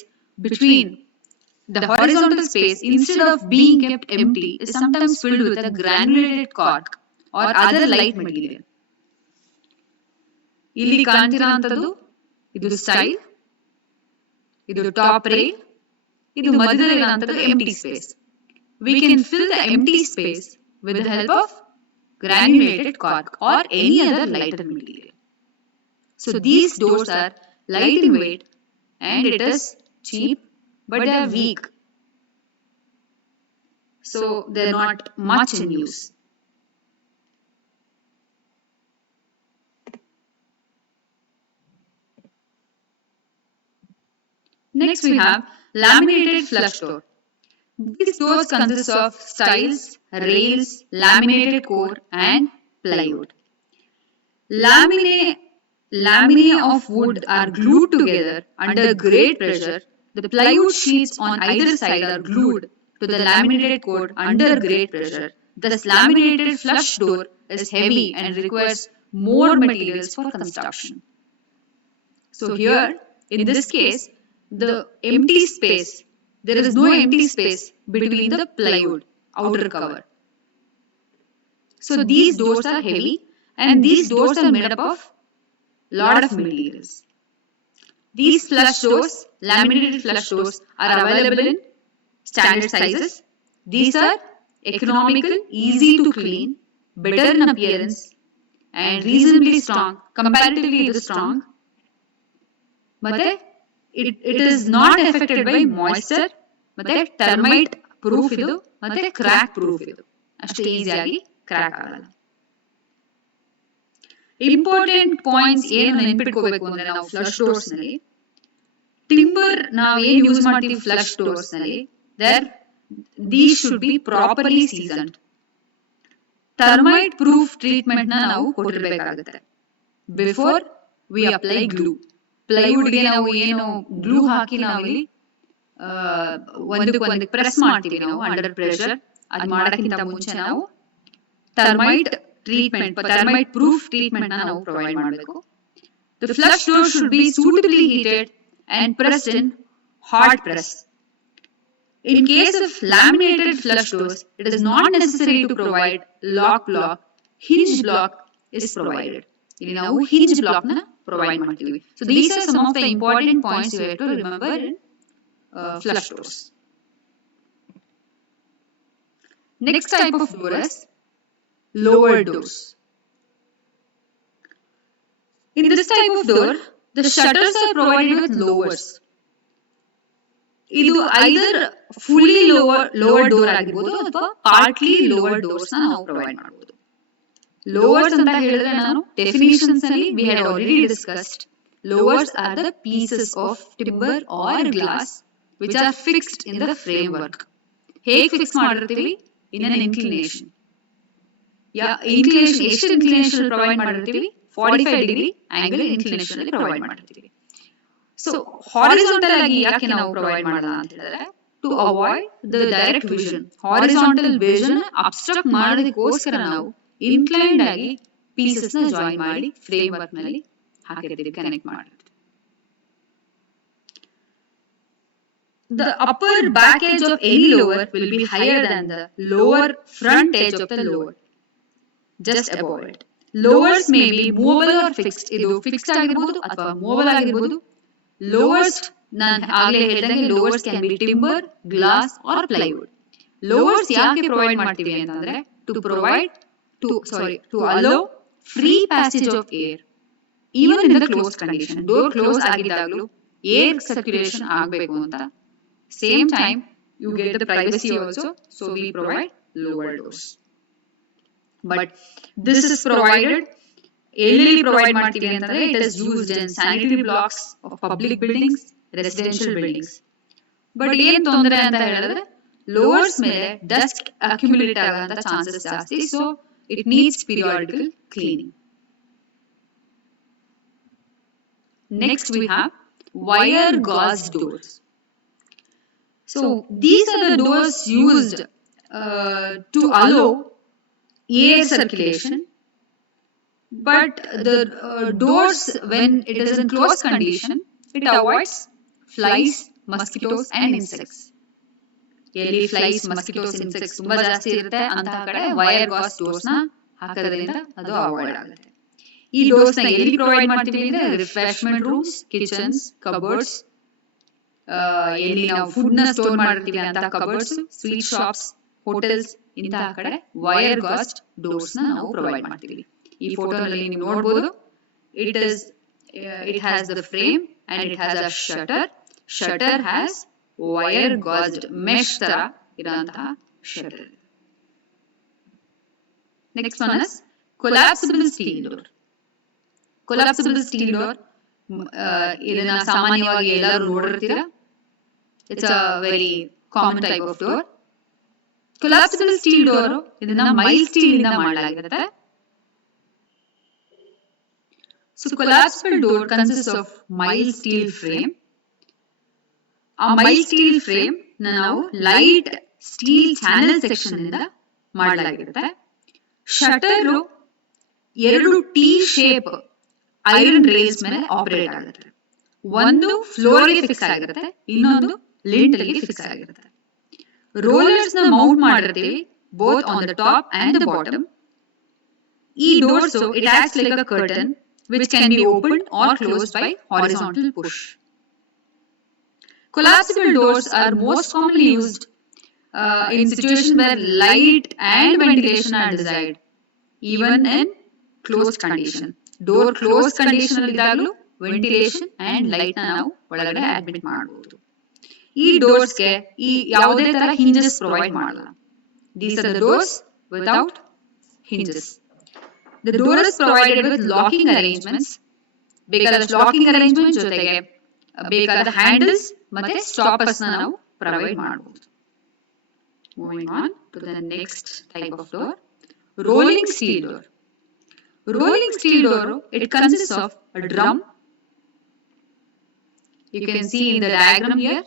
instead of being kept empty is sometimes filled with a granulated cork or other light material. ಇಲ್ಲಿ ಕಾಣ್ತಿರೋಂಥದ್ದು ಇದು style, ಇದು top rail, ಇದು ಮಧ್ಯದಲ್ಲಿ ಇರೋಂಥದ್ದು empty space. We can fill the empty space with the help of granulated cork or any other lighter material. So these doors are light in weight and it is cheap, but they are weak, so they are not much in use. Next we have laminated flush door. These doors consist of stiles, rails, laminated core and plywood. Laminae of wood are glued together under great pressure. The plywood sheets on either side are glued to the laminated core under great pressure. Thus, laminated flush door is heavy and requires more materials for construction. So here, in this case, the empty space, there is no empty space between the plywood outer cover. So these doors are heavy and these doors are made up of lot of materials. These flush doors, laminated flush doors, are available in standard sizes. These are economical, easy to clean, better in appearance, and reasonably strong, comparatively to the strong. But it is not affected by moisture. But termite proof idu, but crack proof idu. Ashtu easy agi crack agalla. Important points ಏನು ನೆನಪಿಟ್ಕೋಬೇಕು ಅಂದ್ರೆ ನಾವು flush doors ನಲ್ಲಿ timber ನಾವು ಏನು use ಮಾಡ್ತೀವಿ flush doors ನಲ್ಲಿ these should be properly seasoned. Termite proof treatment ನ ನಾವು ಕೊಟ್ಟಿರಬೇಕಾಗುತ್ತೆ before we apply glue. Plywood ಗೆ ನಾವು ಏನು ಗ್ಲೂ ಹಾಕಿ ನಾವು ಇಲ್ಲಿ ಒಂದಕ್ಕೆ ಪ್ರೆಸ್ ಮಾಡ್ತೀವಿ ನಾವು ಅಂಡರ್ ಪ್ರೆಷರ್, ಅದ್ ಮಾಡೋಕ್ಕಿಂತ ಮುಂಚೆ ನಾವು ಟರ್ಮೈಟ್ proof treatment ನಾವು ಪ್ರೊವೈಡ್ ಮಾಡಬೇಕು. The flush door should be suitably heated and pressed in hard press. In case of laminated flush doors, it is not necessary to provide lock block. Hinge block is provided. ಇಲ್ಲಿ ನಾವು hinge block ನ provide ಮಾಡ್ತೀವಿ. So these are some of the important points you have to remember in flush doors. Next type of door is lower doors. In this type of door, the shutters are provided with lowers. ಇದು either fully lower door ಆಗಿರಬಹುದು ಅಥವಾ partly lower doors ನ ನಾವು provide ಮಾಡಬಹುದು. Lowers ಅಂತ ಹೇಳಿದ್ರೆ ನಾನು definitions ಅಲ್ಲಿ we had already discussed. Lowers are the pieces of timber or glass which are fixed in the framework. ಹೇಗೆ ಫಿಕ್ಸ್ ಮಾಡಿರ್ತೀವಿ? in an inclination. inclination ಎಷ್ಟು inclination ಪ್ರೊವೈಡ್ ಮಾಡಿರ್ತೀವಿ? 45 ಡಿಗ್ರಿ ಆಂಗಲ್ inclination ಅಲ್ಲಿ ಪ್ರೊವೈಡ್ ಮಾಡಿರ್ತೀವಿ. ಸೊ ಹಾರಿಜಾಂಟಲ್ ಆಗಿ ಯಾಕೆ ನಾವು provide ಮಾಡಲ್ಲ ಅಂತ ಹೇಳಿದ್ರೆ, to avoid the direct vision. Horizontal vision obstruct ಮಾಡೋದಕ್ಕೋಸ್ಕರ ನಾವು ಇನ್ಕ್ಲೈನ್ಡ್ ಆಗಿ ಪೀಸಸ್ ನ ಜಾಯಿನ್ ಮಾಡಿ ಫ್ರೇಮ್ ವರ್ಕ್ ನಲ್ಲಿ ಹಾಕಿರ್ತೀವಿ, ಕನೆಕ್ಟ್ ಮಾಡಿರ್ತೀವಿ. The upper back edge of any lower will be higher than the lower front edge of the lower, just above it. Lowers may be movable or fixed. ಇದು fixed ಆಗಿರಬಹುದು ಅಥವಾ movable ಆಗಿರಬಹುದು. Lowers, ನಾನು ಆಗಲೇ ಹೇಳಿದಂಗೆ, lowers can be timber, glass or plywood. Lowers ಯಾಕೆ provide ಮಾಡ್ತೀವಿ ಅಂತಂದ್ರೆ, to allow free passage of air even in the closed condition. Door close ಆಗಿದ್ದಾಗಲೂ ಏರ್ ಸರ್ಕ್ಯುಲೇಷನ್ ಆಗಬೇಕು ಅಂತ. Same time, you get the privacy also, so we provide lower doors. But this is provided, elli provide ಮಾಡ್ತೀವಿ ಅಂತಂದ್ರೆ, it is used in sanitary blocks of public buildings, residential buildings. But ಏನ್ ತೊಂದರೆ ಅಂತ ಹೇಳಿದ್ರೆ, lowers ಮೇಲೆ dust accumulate ಆಗಂತ chances ಜಾಸ್ತಿ, so it needs periodical cleaning. Next we have wire gauze doors. So these are the doors used to allow air circulation, but the doors, when it is in closed condition, it avoids flies, mosquitoes and insects. ಎಲ್ಲಿ flies, mosquitoes, insects ತುಂಬಾ ಜಾಸ್ತಿ ಇರುತ್ತೆ ಅಂತ ಕಡೆ wire Gauss doors ನ ಹಾಕೋದ್ರಿಂದ ಅದು avoid ಆಗುತ್ತೆ. ಈ ಡೋರ್ಸ್ ನ ಎಲ್ಲಿ ಪ್ರೊವೈಡ್ ಮಾಡ್ತೀವಿ ಅಂದ್ರೆ, ರಿಫ್ರೆಶ್ಮೆಂಟ್ ರೂಮ್ಸ್, ಕಿಚನ್ಸ್, ಕಬೋರ್ಡ್ಸ್, ಎಲ್ಲಿ ನಾವು ಫುಡ್ ನ ಸ್ಟೋರ್ ಮಾಡಿರ್ತೀವಿ ಅಂತ ಕಬೋರ್ಡ್ಸ್, ಸ್ವೀಟ್ ಶಾಪ್ಸ್, ಹೋಟೆಲ್ಸ್, ಇಂತಹ ಕಡೆ ವೈರ್ ಗಾಸ್ ಡೋರ್ಸ್ ನ ನಾವು ಪ್ರೊವೈಡ್ ಮಾಡ್ತೀವಿ. ಈ ಫೋಟೋನಲ್ಲಿ ನೀವು ನೋಡಬಹುದು, it has the frame and it has a shutter. Shutter has wire gauzed mesh ತರ ಇರುವಂತಹ shutter. Next one is collapsible steel door. Collapsible steel door, ಇದನ್ನ ಸಾಮಾನ್ಯವಾಗಿ ಎಲ್ಲರೂ ನೋಡಿರ್ತೀರಾ. It's a very common type of door. Collapsible steel door, ಇದನ್ನ mild steel ಇಂದ ಮಾಡಲಾಗಿರುತ್ತೆ. So collapsible door consists of mild steel frame. ಆ mild steel frame ನಾವು light steel channel section ಇಂದ ಮಾಡಲಾಗಿರುತ್ತೆ. Shutter ಎರಡು ಟಿ ಶೇಪ್ ಐರನ್ ರೇಲ್ಸ್ ಮೇಲೆ operate ಆಗುತ್ತೆ. ಒಂದು floor ಗೆ ಫಿಕ್ಸ್ ಆಗಿರುತ್ತೆ, ಇನ್ನೊಂದು ಲಿಂಟಲ್ ಗೆ ಫಿಕ್ಸ್ ಆಗಿರುತ್ತೆ. ರೋಲರ್ಸ್ ನ ಮೌಂಟ್ ಮಾಡಿರ್ತೀವಿ both on the top and the bottom. ಈ doors it acts like a curtain which can be opened or closed by horizontal push. Collapsible doors are most commonly used in situations where light and ventilation are desired, even in closed condition. Door closed condition ಅಲ್ಲಿ ಇದ್ದಾಗಲೂ ventilation and light ನ ನಾವು ಒಳಗಡೆ admit ಮಾಡಬಹುದು. ಈ doors ಗೆ ಈ ಯಾವುದೇ ತರ ಹಿಂಜಸ್ ಪ್ರೊವೈಡ್ ಮಾಡಲ್ಲ. These are the doors without hinges. The door is provided with locking arrangements. ಬೇಕಾದ locking arrangements ಜೊತೆಗೆ ಬೇಕಾದ ಹ್ಯಾಂಡಲ್ಸ್ ಮತ್ತೆ ಸ್ಟಾಪರ್ಸ್ ನ ನಾವು ಪ್ರೊವೈಡ್ ಮಾಡಬಹುದು. Moving on to the next type of door, rolling steel door. Rolling steel door, it consists of a drum. You can see in the diagram here,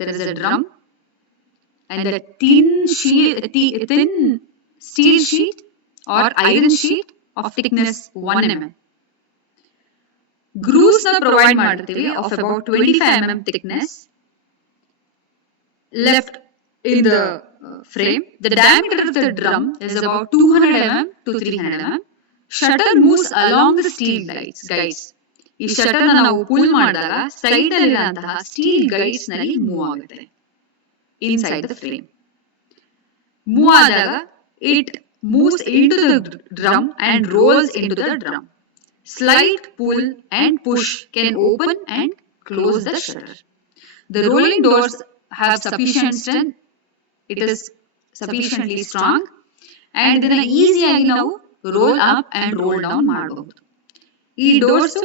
there is a drum and a thin steel sheet or iron sheet of thickness 1 mm. Grooves na provide ಮಾಡ್ತೀವಿ of about 25 mm thickness left in the frame. The diameter of the drum is about 200 mm to 300 mm. Shutter moves along the steel guides. ಈ shutter ನ ನಾವು full ಮಾಡಿದಾಗ side ಅಲ್ಲಿರುವಂತಹ steel guides ನಲ್ಲಿ move ಆಗುತ್ತೆ inside the frame. Move ಆದಾಗ it moves into the drum and rolls into the drum. Slide, pull and push can open and close the shutter. The rolling doors have sufficient strength. It is sufficiently strong and ಇದನ್ನ ಈಸಿಯಾಗಿ ನಾವು roll up and roll down ಮಾಡಬಹುದು. ಈ doors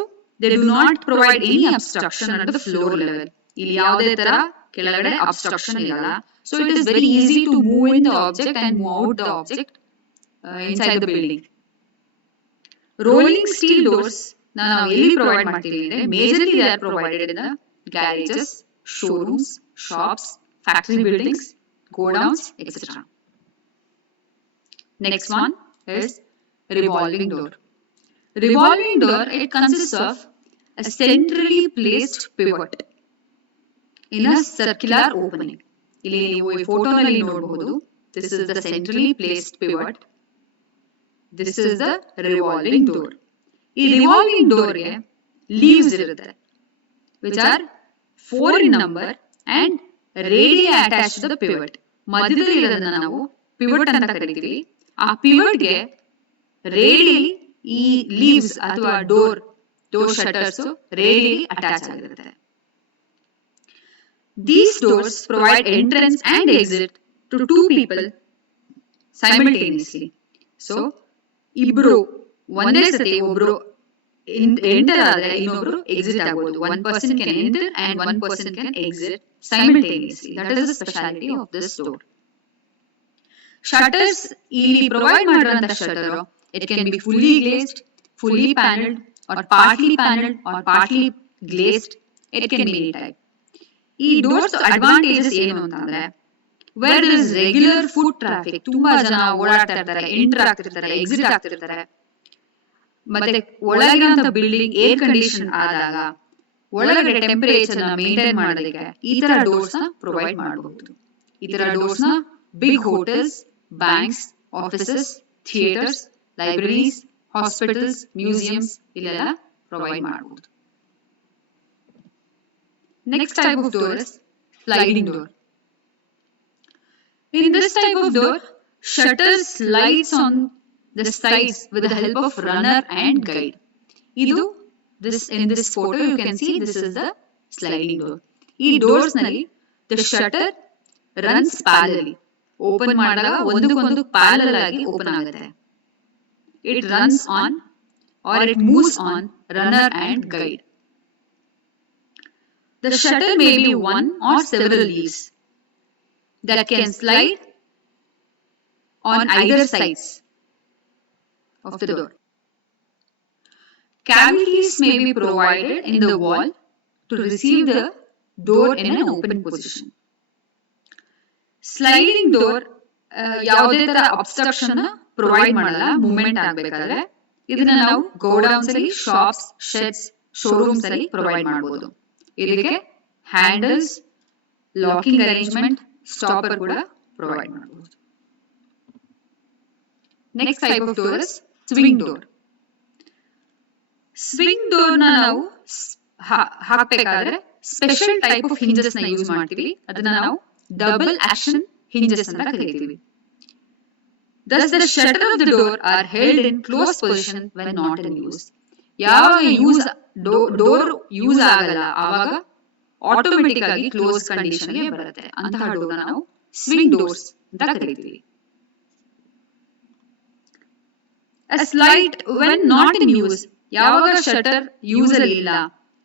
they do not provide any obstruction at the floor level. ಇಲ್ಲಿ ಯಾವುದೇ ತರ ಕೆಳಗಡೆ obstruction ಇರಲ್ಲ. So it is very easy to move in the object and move out the object inside the building. Rolling steel doors ನಾವು ಎಲ್ಲಿ provide ಮಾಡ್ತೀವಿ ಅಂದ್ರೆ majorly they are provided in the garages, showrooms, shops, factory buildings, godowns, etc. Next one is revolving door. Revolving door, it consists of a centrally placed pivot in a circular opening. ಇಲ್ಲಿ ನೀವು ಈ ಫೋಟೋನಲ್ಲಿ ನೋಡಬಹುದು. This is the centrally placed pivot. This is the revolving door. ಈ revolving door ಗೆ leaves ಇರುತ್ತೆ, which are 4 in number and radii attached to the pivot. ಮಧ್ಯದಲ್ಲಿ ಇರೋದನ್ನ ನಾವು pivot ಅಂತ ಕರಿತೀವಿ. ಆ pivot ಗೆ radii ಈ leaves ಅಥವಾ door shutters radii attach ಆಗಿರುತ್ತೆ. These doors provide entrance and exit to 2 people simultaneously. So, ಇಬ್ರು ಒಂದೇ ಸತಿ ಒಬ್ರು ಎಂಟರ್ ಆದ್ರೆ ಇನ್ನೊಬ್ರು ಎಕ್ಸಿಟ್ ಆಗಬಹುದು. One person can enter and one person can exit simultaneously. That is the speciality of this door. Shutters ಇಲ್ಲಿ provide ಮಾಡಿರುವಂತ shutter, it can be fully glazed, fully paneled or partly paneled or partly glazed. It can be any type. ಈ doors advantages ಏನು ಅಂತಂದ್ರೆ, wear there is regular foot traffic, ತುಂಬಾ ಜನ ಓಡಾಡ್ತಾ ಇರ್ತಾರೆ, enter ಆಗ್ತಿರ್ತಾರೆ, exit ಆಗ್ತಿರ್ತಾರೆ, ಮತ್ತೆ ಒಳಗಿರುವಂತ ಬಿಲ್ಡಿಂಗ್ ಏರ್ ಕಂಡೀಷನ್ ಆದಾಗ ಒಳಗಡೆ ಟೆಂಪರೇಚರ್ ನ ಮೇಂಟೈನ್ ಮಾಡೋದಕ್ಕೆ ಈ ತರ ಡೋರ್ಸ್ ನ ಪ್ರೊವೈಡ್ ಮಾಡಬಹುದು. ಈ ತರ ಡೋರ್ಸ್ ನ big hotels, banks, offices, theatres, libraries, hospitals, museums ಇಲ್ಲೆಲ್ಲ ಪ್ರೊವೈಡ್ ಮಾಡಬಹುದು. Next type of door is sliding door. In this type of door, shutter slides on the sides with the help of runner and guide. In this photo you can see this is the sliding door. Ee doors nalli the shutter runs parallelly. Open madaga ondukondu parallel agi open agutte. It runs on or it moves on runner and guide. The shutter may be one or several leaves that can slide on either sides of the door. Cavities may be provided in the wall to receive the door in an open position. Sliding door ಯಾವುದೇ ತರ obstruction provide ಮಾಡಲ್ಲ movement ಆಗಬೇಕಾದ್ರೆ. ಇದನ್ನ ನಾವು godowns ಅಲ್ಲಿ, shops, sheds, showrooms ಅಲ್ಲಿ provide ಮಾಡಬಹುದು. ಇದಕ್ಕೆ ಹ್ಯಾಂಡಲ್ಸ್, ಲಾಕಿಂಗ್ ಅರೇಂಜ್ಮೆಂಟ್, ಸ್ಟಾಪರ್ ಕೂಡ ಪ್ರೊವೈಡ್ ಮಾಡಬಹುದು. Next type of door is swing door. Swing door ನ ನಾವು ಹಾಕಬೇಕಾದ್ರೆ ಸ್ಪೆಷಲ್ ಟೈಪ್ ಆಫ್ ಹಿಂಜಸ್ ನ ಯೂಸ್ ಮಾಡ್ತೀವಿ. ಅದನ್ನ ನಾವು ಡಬಲ್ ಆಕ್ಷನ್ ಹಿಂಜಸ್ ಅಂತ ಕರೀತೀವಿ. Thus the shutter of the door are held in closed position when not in use. ಯಾವಾಗ door use ಆಗಲ್ಲ ಆವಾಗ ಆಟೋಮೆಟಿಕ್ ಆಗಿ ಕ್ಲೋಸ್ ಕಂಡೀಷನ್ ಗೆ ಬರುತ್ತೆ. ಅಂತಹ ಡೋರ್ ನಾವು ಸ್ವಿಂಗ್ ಡೋರ್ಸ್ ಅಂತ ಕರೀತೀವಿ. A slide when not in use, ಯಾವಾಗ ಶಟರ್ ಯೂಸ್ ಅಲ್ಲಿ ಇಲ್ಲ,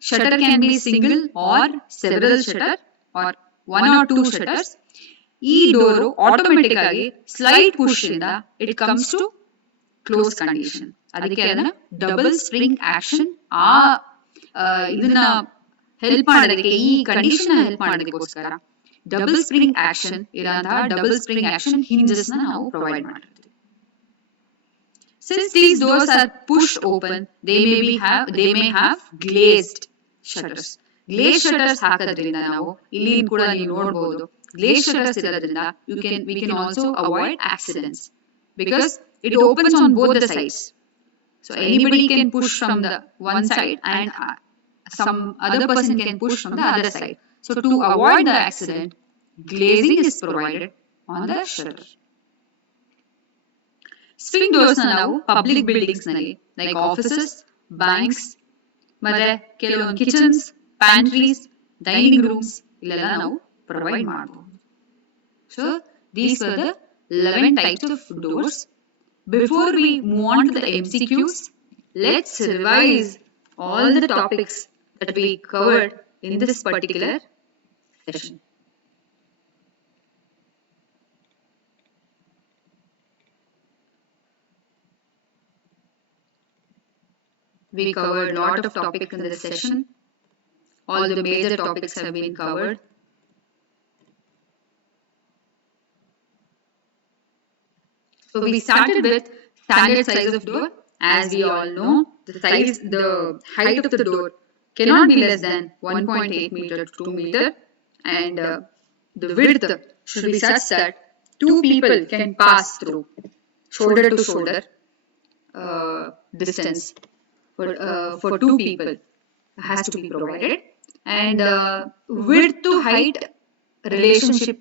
shutter can be single or several shutter or 1 or 2 shutters. ಈ ಡೋರ್ ಆಟೋಮೆಟಿಕ್ ಆಗಿ ಸ್ಲೈಡ್ ಪುಷ್ ಇಂದ it comes to close condition. ಅದಕ್ಕೆ ಅದನ್ನ ಡಬಲ್ ಸ್ಪ್ರಿಂಗ್ ಆಕ್ಷನ್ ಇದನ್ನ ಹೆಲ್ಪ್ ಮಾಡೋದಕ್ಕೆ, ಈ ಕಂಡೀಷನ್ ಹೆಲ್ಪ್ ಮಾಡೋದಕ್ಕೋಸ್ಕರ ಡಬಲ್ ಸ್ಪ್ರಿಂಗ್ ಆಕ್ಷನ್ ಇರೋಂತಹ ಡಬಲ್ ಸ್ಪ್ರಿಂಗ್ ಆಕ್ಷನ್ ಹಿಂಜಸ್ ನ ನಾವು ಪ್ರೊವೈಡ್ ಮಾಡಿರ್ತೀವಿ. Since these doors are pushed open, they may have glazed shutters. Glazed shutters ಹಾಕೋದ್ರಿಂದ ನಾವು ಇಲ್ಲಿ ಕೂಡ ನೀವು ನೋಡಬಹುದು, glazed shutters ಇರೋದ್ರಿಂದ we can also avoid accidents because it opens on both the sides. So anybody can push from the one side and some other person can push from the other side. So to avoid the accident, glazing is provided on the shutter. Swing doors ನಾವು public buildings ನಲ್ಲಿ like offices, banks, ಮತ್ತೆ ಕೆಲವೊಂದು kitchens, ಪ್ಯಾಂಟ್ರೀಸ್, dining rooms ಇಲ್ಲೆಲ್ಲ ನಾವು provide ಮಾಡಬಹುದು. So these were the 11 types of doors. Before we move on to the MCQs, let's revise all the topics that we covered in this particular session. We covered a lot of topics in this session. All the major topics have been covered. So we started with standard size of door. As we all know, the height of the door cannot be less than 1.8 meter to 2 meter, and the width should be such that two people can pass through shoulder to shoulder distance for two people has to be provided, and width to height relationship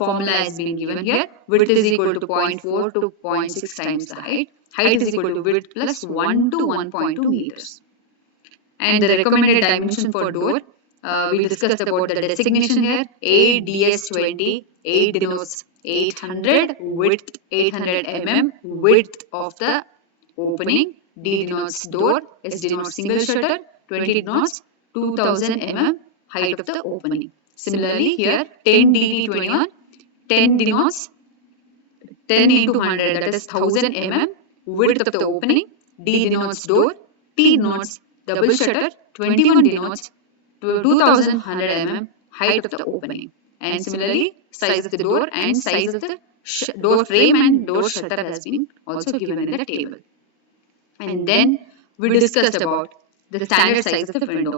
formula has been given here. Width is equal to 0.4 to 0.6 times the height. Height is equal to width plus 1 to 1.2 meters. And the recommended dimension for door, we discussed about the designation here. ADS20, A denotes 800, width 800 mm, width of the opening. D denotes door, S denotes single shutter, 20 denotes 2000 mm height of the opening. Similarly, here 10 DT21, 10 denotes 10 into 100, that is 1000 mm width of the opening. D denotes door, T denotes double shutter, 21 denotes 2100 mm height of the opening. And similarly, size of the door and size of the door frame and door shutter has been also given in the table. And then we discussed about the standard size of the window.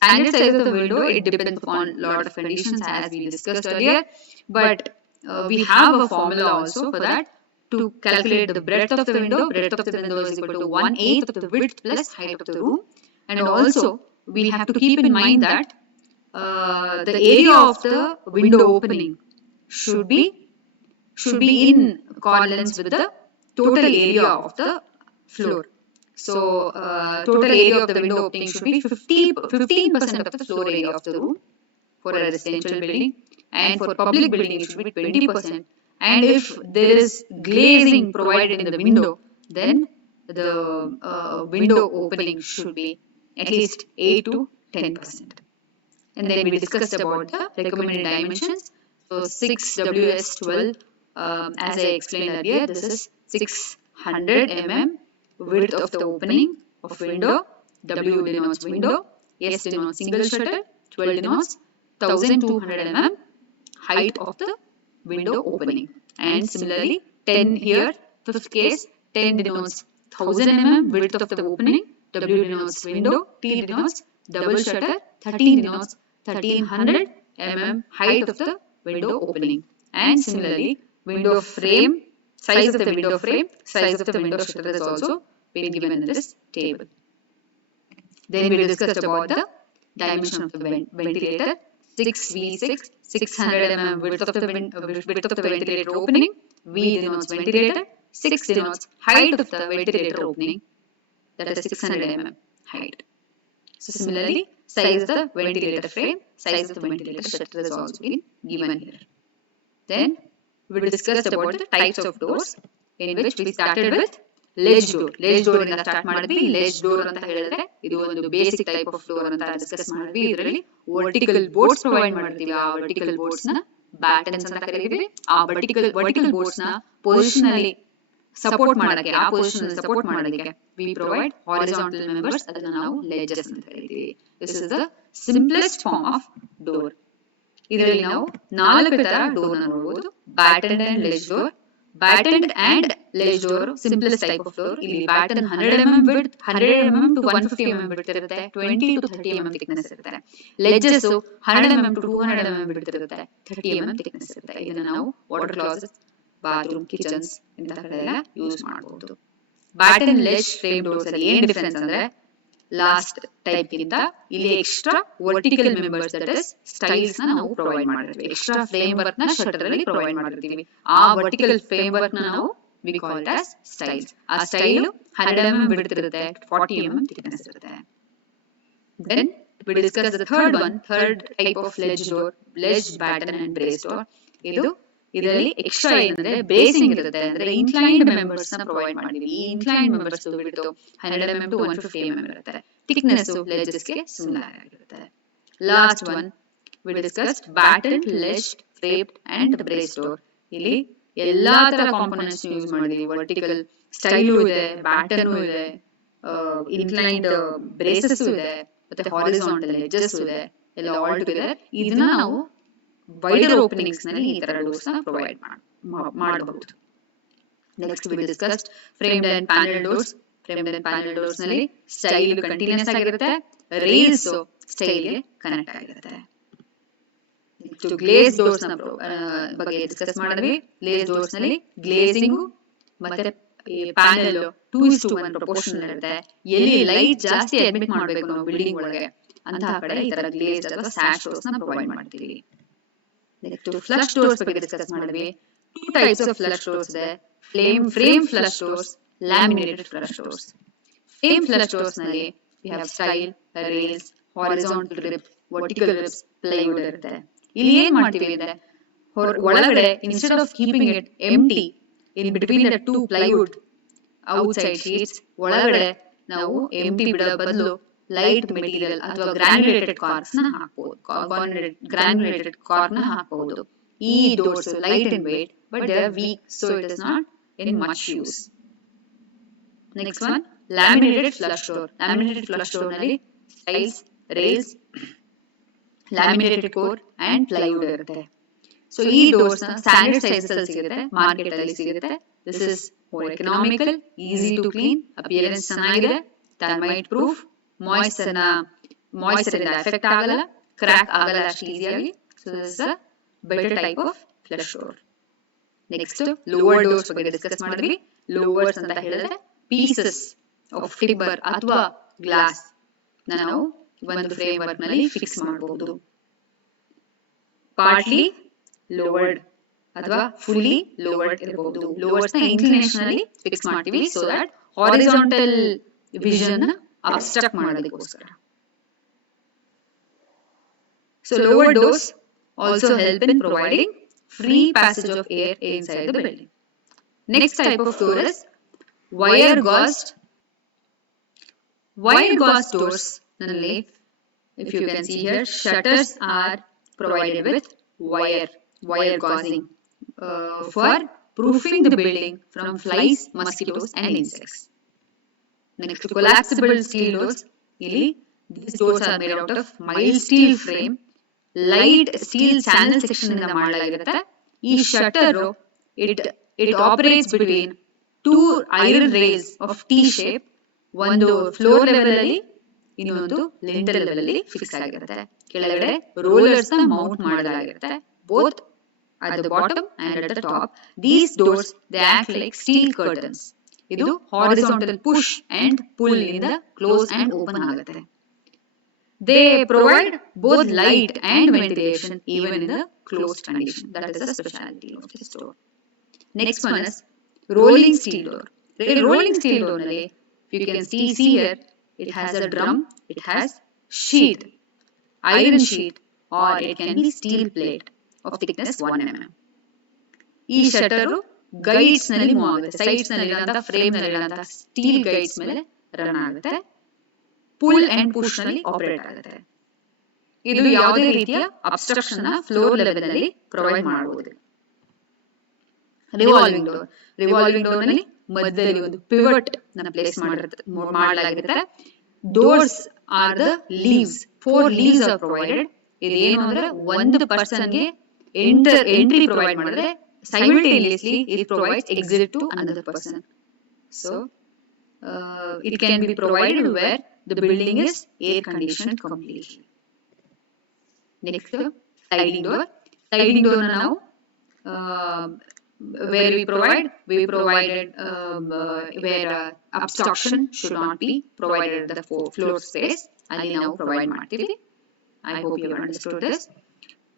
Standard size of the window, it depends upon a lot of conditions as we discussed earlier, but we have a formula also for that to calculate the breadth of the window. Breadth of the window is equal to 1/8 of the width plus height of the room, and also we have to keep in mind that the area of the window opening should be in correlation with the total area of the floor. So, total area of the window opening should be 15% of the floor area of the room for a residential building, and for public building it should be 20%. And if there is glazing provided in the window, then the window opening should be at least 8 to 10%. And then we discussed about the recommended dimensions. So 6WS12, as I explained earlier, this is 600 mm width of the opening of window. W denotes window, S denotes single shutter, 12 denotes 1200 mm height of the window opening. And similarly, 10 here, fifth case, 10 denotes 1000 mm width of the opening, W denotes window, T denotes double shutter, 13 denotes 1300 mm height of the window opening. And similarly, window frame, size of the window frame, size of the window shutter is also been given in this table. Then we discussed about the dimension of the ventilator. 6V6, 600 mm width of the ventilator opening. V denotes ventilator. 6 denotes height of the ventilator opening, that is 600 mm height. So similarly, size of the ventilator frame, size of the ventilator shutter is also been given here. Then we discussed about the types of doors, in which we started with ledge door. Ledge door ಇಂದ start ಮಾಡಿದ್ವಿ. ledge door ಅಂತ ಹೇಳಿದ್ರೆ ಇದು ಒಂದು basic type of door ಅಂತ discuss ಮಾಡಿದ್ವಿ. ಇದರಲ್ಲಿ vertical boards provide ಮಾಡ್ತೀವಿ. ಆ ವರ್ಟಿಕಲ್ ಬೋರ್ಡ್ಸ್ ನ ಬ್ಯಾಟನ್ಸ್ ಅಂತ ಕರೀತೀವಿ. ಆ ವರ್ಟಿಕಲ್ ಬೋರ್ಡ್ಸ್ ನ ಪೊಸಿಷನ್ ಅಲ್ಲಿ ಸಪೋರ್ಟ್ ಮಾಡಕ್ಕೆ, ಆ ಪೊಸಿಷನ್ ಅಲ್ಲಿ ಸಪೋರ್ಟ್ ಮಾಡೋದಕ್ಕೆ ವಿ ಪ್ರೊವೈಡ್ ಹಾರಿಜಾಂಟಲ್ ಮೆಂಬರ್ಸ್, ಅದನ್ನ ನಾವು ಲೆಡ್ಜಸ್ ಅಂತ ಕರೀತೀವಿ. This is the simplest form of door. ಇದರಲ್ಲಿ ನಾವು 4 ತರ ಡೋರ್ ನ ನೋಡಬಹುದು. Battened and ledge door, battened and ledge door simplest type of door. ಇಲ್ಲಿ batten 100 mm width, 100 mm to 150 mm width ಇರುತ್ತೆ, 20 to 30 mm ಥಿಕ್ನೆಸ್ ಇರುತ್ತೆ. Ledges 100 mm to 200 mm width ಇರುತ್ತೆ, 30 mm thickness ಇರುತ್ತೆ. ಇದನ್ನ ನಾವು ವಾಟರ್ ಕ್ಲಾಸೆಟ್, ಬಾತ್ರೂಮ್, ಕಿಚನ್ಸ್ ಇಂತಹದೆಲ್ಲ use ಮಾಡಬಹುದು. Baton ledge frame doors ಅಲ್ಲಿ ಏನ್ ಡಿಫರೆನ್ಸ್ ಅಂದ್ರೆ, ಲಾಸ್ಟ್ ಟೈಪ್ ಗಿಂತ ಇಲ್ಲಿ extra vertical members, that is stiles ನ ನಾವು ಪ್ರೊವೈಡ್ ಮಾಡಿರ್ತೀವಿ. ಎಕ್ಸ್ಟ್ರಾ ಫ್ರೇಮ್ ವರ್ಕ್ ನ ಶಟರ್ ಅಲ್ಲಿ ಪ್ರೊವೈಡ್ ಮಾಡಿರ್ತೀವಿ. ಆ ವರ್ಟಿಕಲ್ ಫ್ರೇಮ್ ವರ್ಕ್ ನ ನಾವು we call it as stiles. ಆ ಸ್ಟೈಲ್ 100 mm ವಿಡ್ತ್ ಇರುತ್ತೆ, 40 mm ಥಿಕ್ನೆಸ್ ಇರುತ್ತೆ. Then we discuss the third type of ledge door, ledge, batten and brace door. ಇದರಲ್ಲಿ ಎಕ್ಸ್ಟ್ರಾ ಏನಂದ್ರೆ ಬ್ರೇಸಿಂಗ್ ಇರುತ್ತೆ, ಅಂದ್ರೆ ಇನ್ಕ್ಲೈನ್ಡ್ ಮೆಂಬರ್ಸ್ ನ ಪ್ರೊವೈಡ್ ಮಾಡಿದೀವಿ. ಈ ಇನ್ಕ್ಲೈನ್ಡ್ ಮೆಂಬರ್ಸ್ ಬಿಟ್ಟು 100 mm to 150 mm ಇರುತ್ತೆ. ಥಿಕ್ನೆಸ್ ಲೆಡ್ಜಸ್ ಗೆ ಸಿಮಿಲರ್ ಆಗಿರುತ್ತೆ. Last one we discussed battened, ledged, fraped and brace door. ಇಲ್ಲಿ ಎಲ್ಲಾ ತರ ಕಾಂಪೋನೆಂಟ್ಸ್ ಯೂಸ್ ಮಾಡಿದೀವಿ. ವರ್ಟಿಕಲ್ ಸ್ಟೈಲು ಇದೆ, ಬ್ಯಾಟನ್ ಇದೆ, ಇನ್ಕ್ಲೈನ್ಡ್ ಬ್ರೇಸಸ್ ಇದೆ, ಮತ್ತೆ ಹಾರಿಜಾಂಟಲ್ ಎಡ್ಜಸ್ ಇದೆ, ಎಲ್ಲ ಆಲ್ ಟುಗೆದರ್ ಇದನ್ನ ನಾವು ವೈಡರ್ ಓಪನಿಂಗ್ಸ್ ನಲ್ಲಿ ಈ ತರ ಡೋರ್ಸ್ ನ ಪ್ರೊವೈಡ್ ಮಾಡಬಹುದು. Next we discussed framed and panel doors. Framed and panel doors ನಲ್ಲಿ ಸ್ಟೈಲ್ ಕಂಟಿನ್ಯೂಸ್ ಆಗಿರುತ್ತೆ, ರೇಲ್ಸ್ ಸ್ಟೈಲ್ ಗೆ ಕನೆಕ್ಟ್ ಆಗಿರುತ್ತೆ. ನೆಕ್ಸ್ಟ್ ಗ್ಲೇಸ್ ಡೋರ್ಸ್ ನ ಬಗ್ಗೆ ಡಿಸ್ಕಸ್ ಮಾಡಿದ್ವಿ. ಗ್ಲೇಸ್ ಡೋರ್ಸ್ ನಲ್ಲಿ ಗ್ಲೇಸಿಂಗ್ ಮತ್ತೆ ಪ್ಯಾನೆಲ್ 2:1 ಪ್ರಪೋರ್ಷನ್ ಇರುತ್ತೆ. ಎಲ್ಲಿ ಲೈಟ್ ಜಾಸ್ತಿ ಅಡ್ಮಿಟ್ ಮಾಡಬೇಕು ನಾವು ಬಿಲ್ಡಿಂಗ್ ಒಳಗೆ ಅಂತಹ ಕಡೆ ಈ ತರ ಗ್ಲೇಸ್ ಅಥವಾ ಸ್ಯಾಶ್ ಡೋರ್ಸ್ ನ ಪ್ರೊವೈಡ್ ಮಾಡ್ತೀವಿ. ನೆಕ್ಸ್ಟ್ ಫ್ಲಶ್ ಡೋರ್ಸ್ ಬಗ್ಗೆ ಡಿಸ್ಕಸ್ ಮಾಡಿದ್ವಿ. 2 ಟೈಪ್ಸ್ ಆಫ್ ಫ್ಲಶ್ ಡೋರ್ಸ್ ಇದೆ. Frame flush doors, laminated flush doors. Frame flush doors ನಲ್ಲಿ we have style, rails, horizontal rib, vertical ribs, plywood ಇರುತ್ತೆ. ಇಲ್ಲಿ ಏನ್ ಮಾಡ್ತೀವಿ ಅಂದ್ರೆ ಒಳಗಡೆ instead of keeping it empty in between the two plywood outside sheets, ಒಳಗಡೆ ನಾವು empty ಬಿಡೋ ಬದಲು ಲೈಟ್ ಮೆಟೀರಿಯಲ್ ಅಥವಾ ಗ್ರಾನ್ಯುಲೇಟೆಡ್ ಕಾರ್ಕ್ಸ್ ನ ಹಾಕಬಹುದು. ಗ್ರಾನ್ಯುಲೇಟೆಡ್ ಕಾರ್ಕ್ ನ ಹಾಕಬಹುದು. ಈ doors light in weight but they are weak, so it is not in much use. Next one, laminated flush door. Laminated flush door ನಲ್ಲಿ styles, rails, laminated core and plywood ಇರುತ್ತೆ. So ಈ doors ನ standard sizes ಅಲ್ಲಿ ಸಿಗುತ್ತೆ, market ಅಲ್ಲಿ ಸಿಗುತ್ತೆ. This is more economical, easy to clean, appearance ಚೆನ್ನಾಗಿದೆ, termite proof, moisture ಇಂದ ಎಫೆಕ್ಟ್ ಆಗಲ್ಲ, ಕ್ರ್ಯಾಕ್ ಆಗಲ್ಲ ಅಷ್ಟು ಈಸಿಯಾಗಿ. So this is a better type of flush door. Next lower doors ಬಗ್ಗೆ ಡಿಸ್ಕಸ್ ಮಾಡಿದ್ವಿ. ಲೋವರ್ಸ್ ಅಂತ ಹೇಳಿದ್ರೆ ಪೀಸಸ್ ಆಫ್ ಟಿಂಬರ್ ಅಥವಾ ಗ್ಲಾಸ್ ನಾವು ಒಂದು ಫ್ರೇಮ್ ವರ್ಕ್ ನಲ್ಲಿ ಫಿಕ್ಸ್ ಮಾಡಬಹುದು. ಪಾರ್ಟ್ಲಿ ಲೋವರ್ಡ್ ಅಥವಾ ಫುಲ್ಲಿ ಲೋವರ್ಡ್ ಇರಬಹುದು. ಲೋವರ್ಸ್ ನ ಇನ್ಕ್ಲಿನೇಷನ್ ಅಲ್ಲಿ ಫಿಕ್ಸ್ ಮಾಡ್ತೀವಿ so that horizontal vision obstruct ಮಾಡೋದಕ್ಕೋಸ್ಕರ. So lower doors also help in providing free passage of air inside the building. Next type of door is wire gauze. Wire gauze doors ನಲ್ಲಿ, if you can see here, shutters are provided with wire gauzing for proofing the building from flies, mosquitoes and insects. Next, collapsible steel doors. ಇಲ್ಲಿ these doors are made out of mild steel frame, light steel channel section ಇಂದ ಮಾಡಲಾಗಿರುತ್ತೆ. ಈ shutter it operates between two iron rails of T shape. ಒಂದು floor level ಅಲ್ಲಿ, ಇನ್ನೊಂದು lintel level ಅಲ್ಲಿ fix ಆಗಿರುತ್ತೆ. ಕೆಳಗಡೆ rollers ನ Mount ಮಾಡಲಾಗಿರುತ್ತೆ, both at the bottom and at the top. These doors they act like steel curtains. ಇದು horizontal push and pull ಇಂದ close and open ಆಗುತ್ತೆ. They provide both light and ventilation even in the closed condition. That is the specialty of this door. Next one is rolling steel door. Rolling steel door ನಲ್ಲಿ, if you can see here, it has a drum, it has sheet, iron sheet, or it can be steel plate of thickness 1 mm. ಈ shutter guides ನಲ್ಲಿ move ಆಗುತ್ತೆ. Sides ನಲ್ಲಿ ಇರುವಂತಹ frame ನಲ್ಲಿ ಇರುವಂತಹ steel guides ಮೇಲೆ run ಆಗುತ್ತೆ. Pull and push ನಲ್ಲಿ ಆಪರೇಟ್ ಆಗುತ್ತೆ. ಇದು ಯಾವುದೇ ರೀತಿಯ ಅಬ್ಸ್ಟ್ರಕ್ಷನ್ ನ ಫ್ಲೋರ್ ಲೆವೆಲ್ ನಲ್ಲಿ ಪ್ರೊವೈಡ್ ಮಾಡಬಹುದು. ರಿವಾಲ್ವಿಂಗ್ ಡೋರ್ ನಲ್ಲಿ ಮಧ್ಯದಲ್ಲಿ ಒಂದು ಪಿವಟ್ ನ ಪ್ಲೇಸ್ ಮಾಡಲಾಗಿರುತ್ತೆ. Doors are the leaves, 4 leaves are provided. ಇದೇನು ಅಂದ್ರೆ ಒಂದು ಪರ್ಸನ್ ಗೆ ಎಂಟ್ರಿ ಪ್ರೊವೈಡ್ ಮಾಡಿದ್ರೆ simultaneously it provides exit to another person. So it can be provided where the building is air conditioned completely. Next, sliding door. Sliding door now where we provided where obstruction should not be provided at the floor space. Ali now provide ಮಾಡ್ತೀವಿ. I hope you have understood this.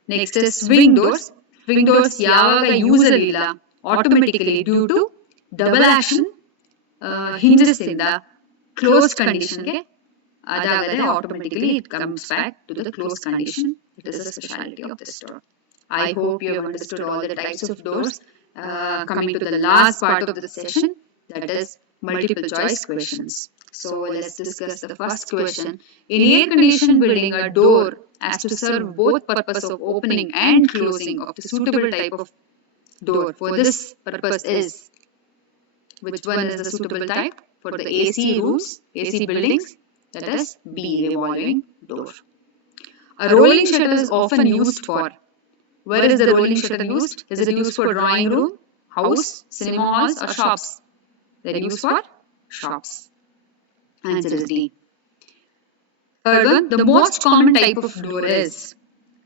Next is swing doors. Swing doors ಯಾವಾಗ use ಅಲ್ಲಿ ಇಲ್ಲ, automatically due to double action hinges ಇಂದ close condition ಗೆ ಅದಾಗದೆ automatically it comes back to the close condition. It is the speciality of this door. I hope you have understood all the types of doors. Coming to the last part of the session, that is multiple choice questions. So let's discuss the first question. In air conditioned building, a door has to serve both purpose of opening and closing of the suitable type of door for this purpose is, which one is the suitable type? For the AC rooms, AC buildings, that is B, revolving door. A rolling shutter is often used for. Where is the rolling shutter used? Is it used for drawing room, house, cinema halls, or shops? They are used for shops. Answer is D. Third one, the most common type of door is.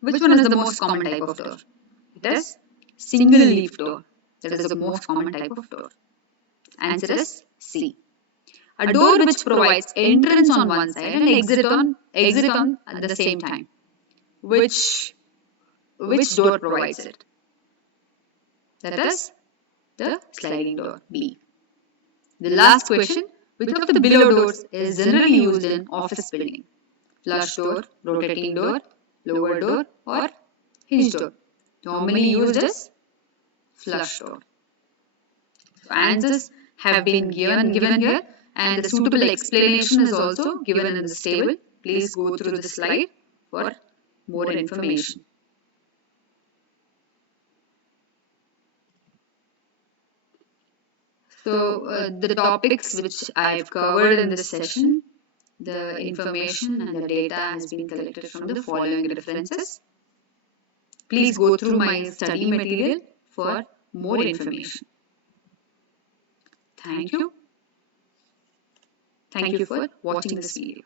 Which one is the most common type of door? It is single leaf door. That is the most common type of door. Answer is C. A door which provides entrance on one side and exit on at the same time. Which door provides it? That is the sliding door, B. The last question, which of the below doors is generally used in office building? Flush door, rotating door, lower door, or hinge door? Normally used as flush door. So answers have been given here, and the suitable explanation is also given in this table. Please go through the slide for more information. So the topics which I've covered in this session, the information and the data has been collected from the following references. Please go through my study material for more information. Thank you. Thank you for watching this video.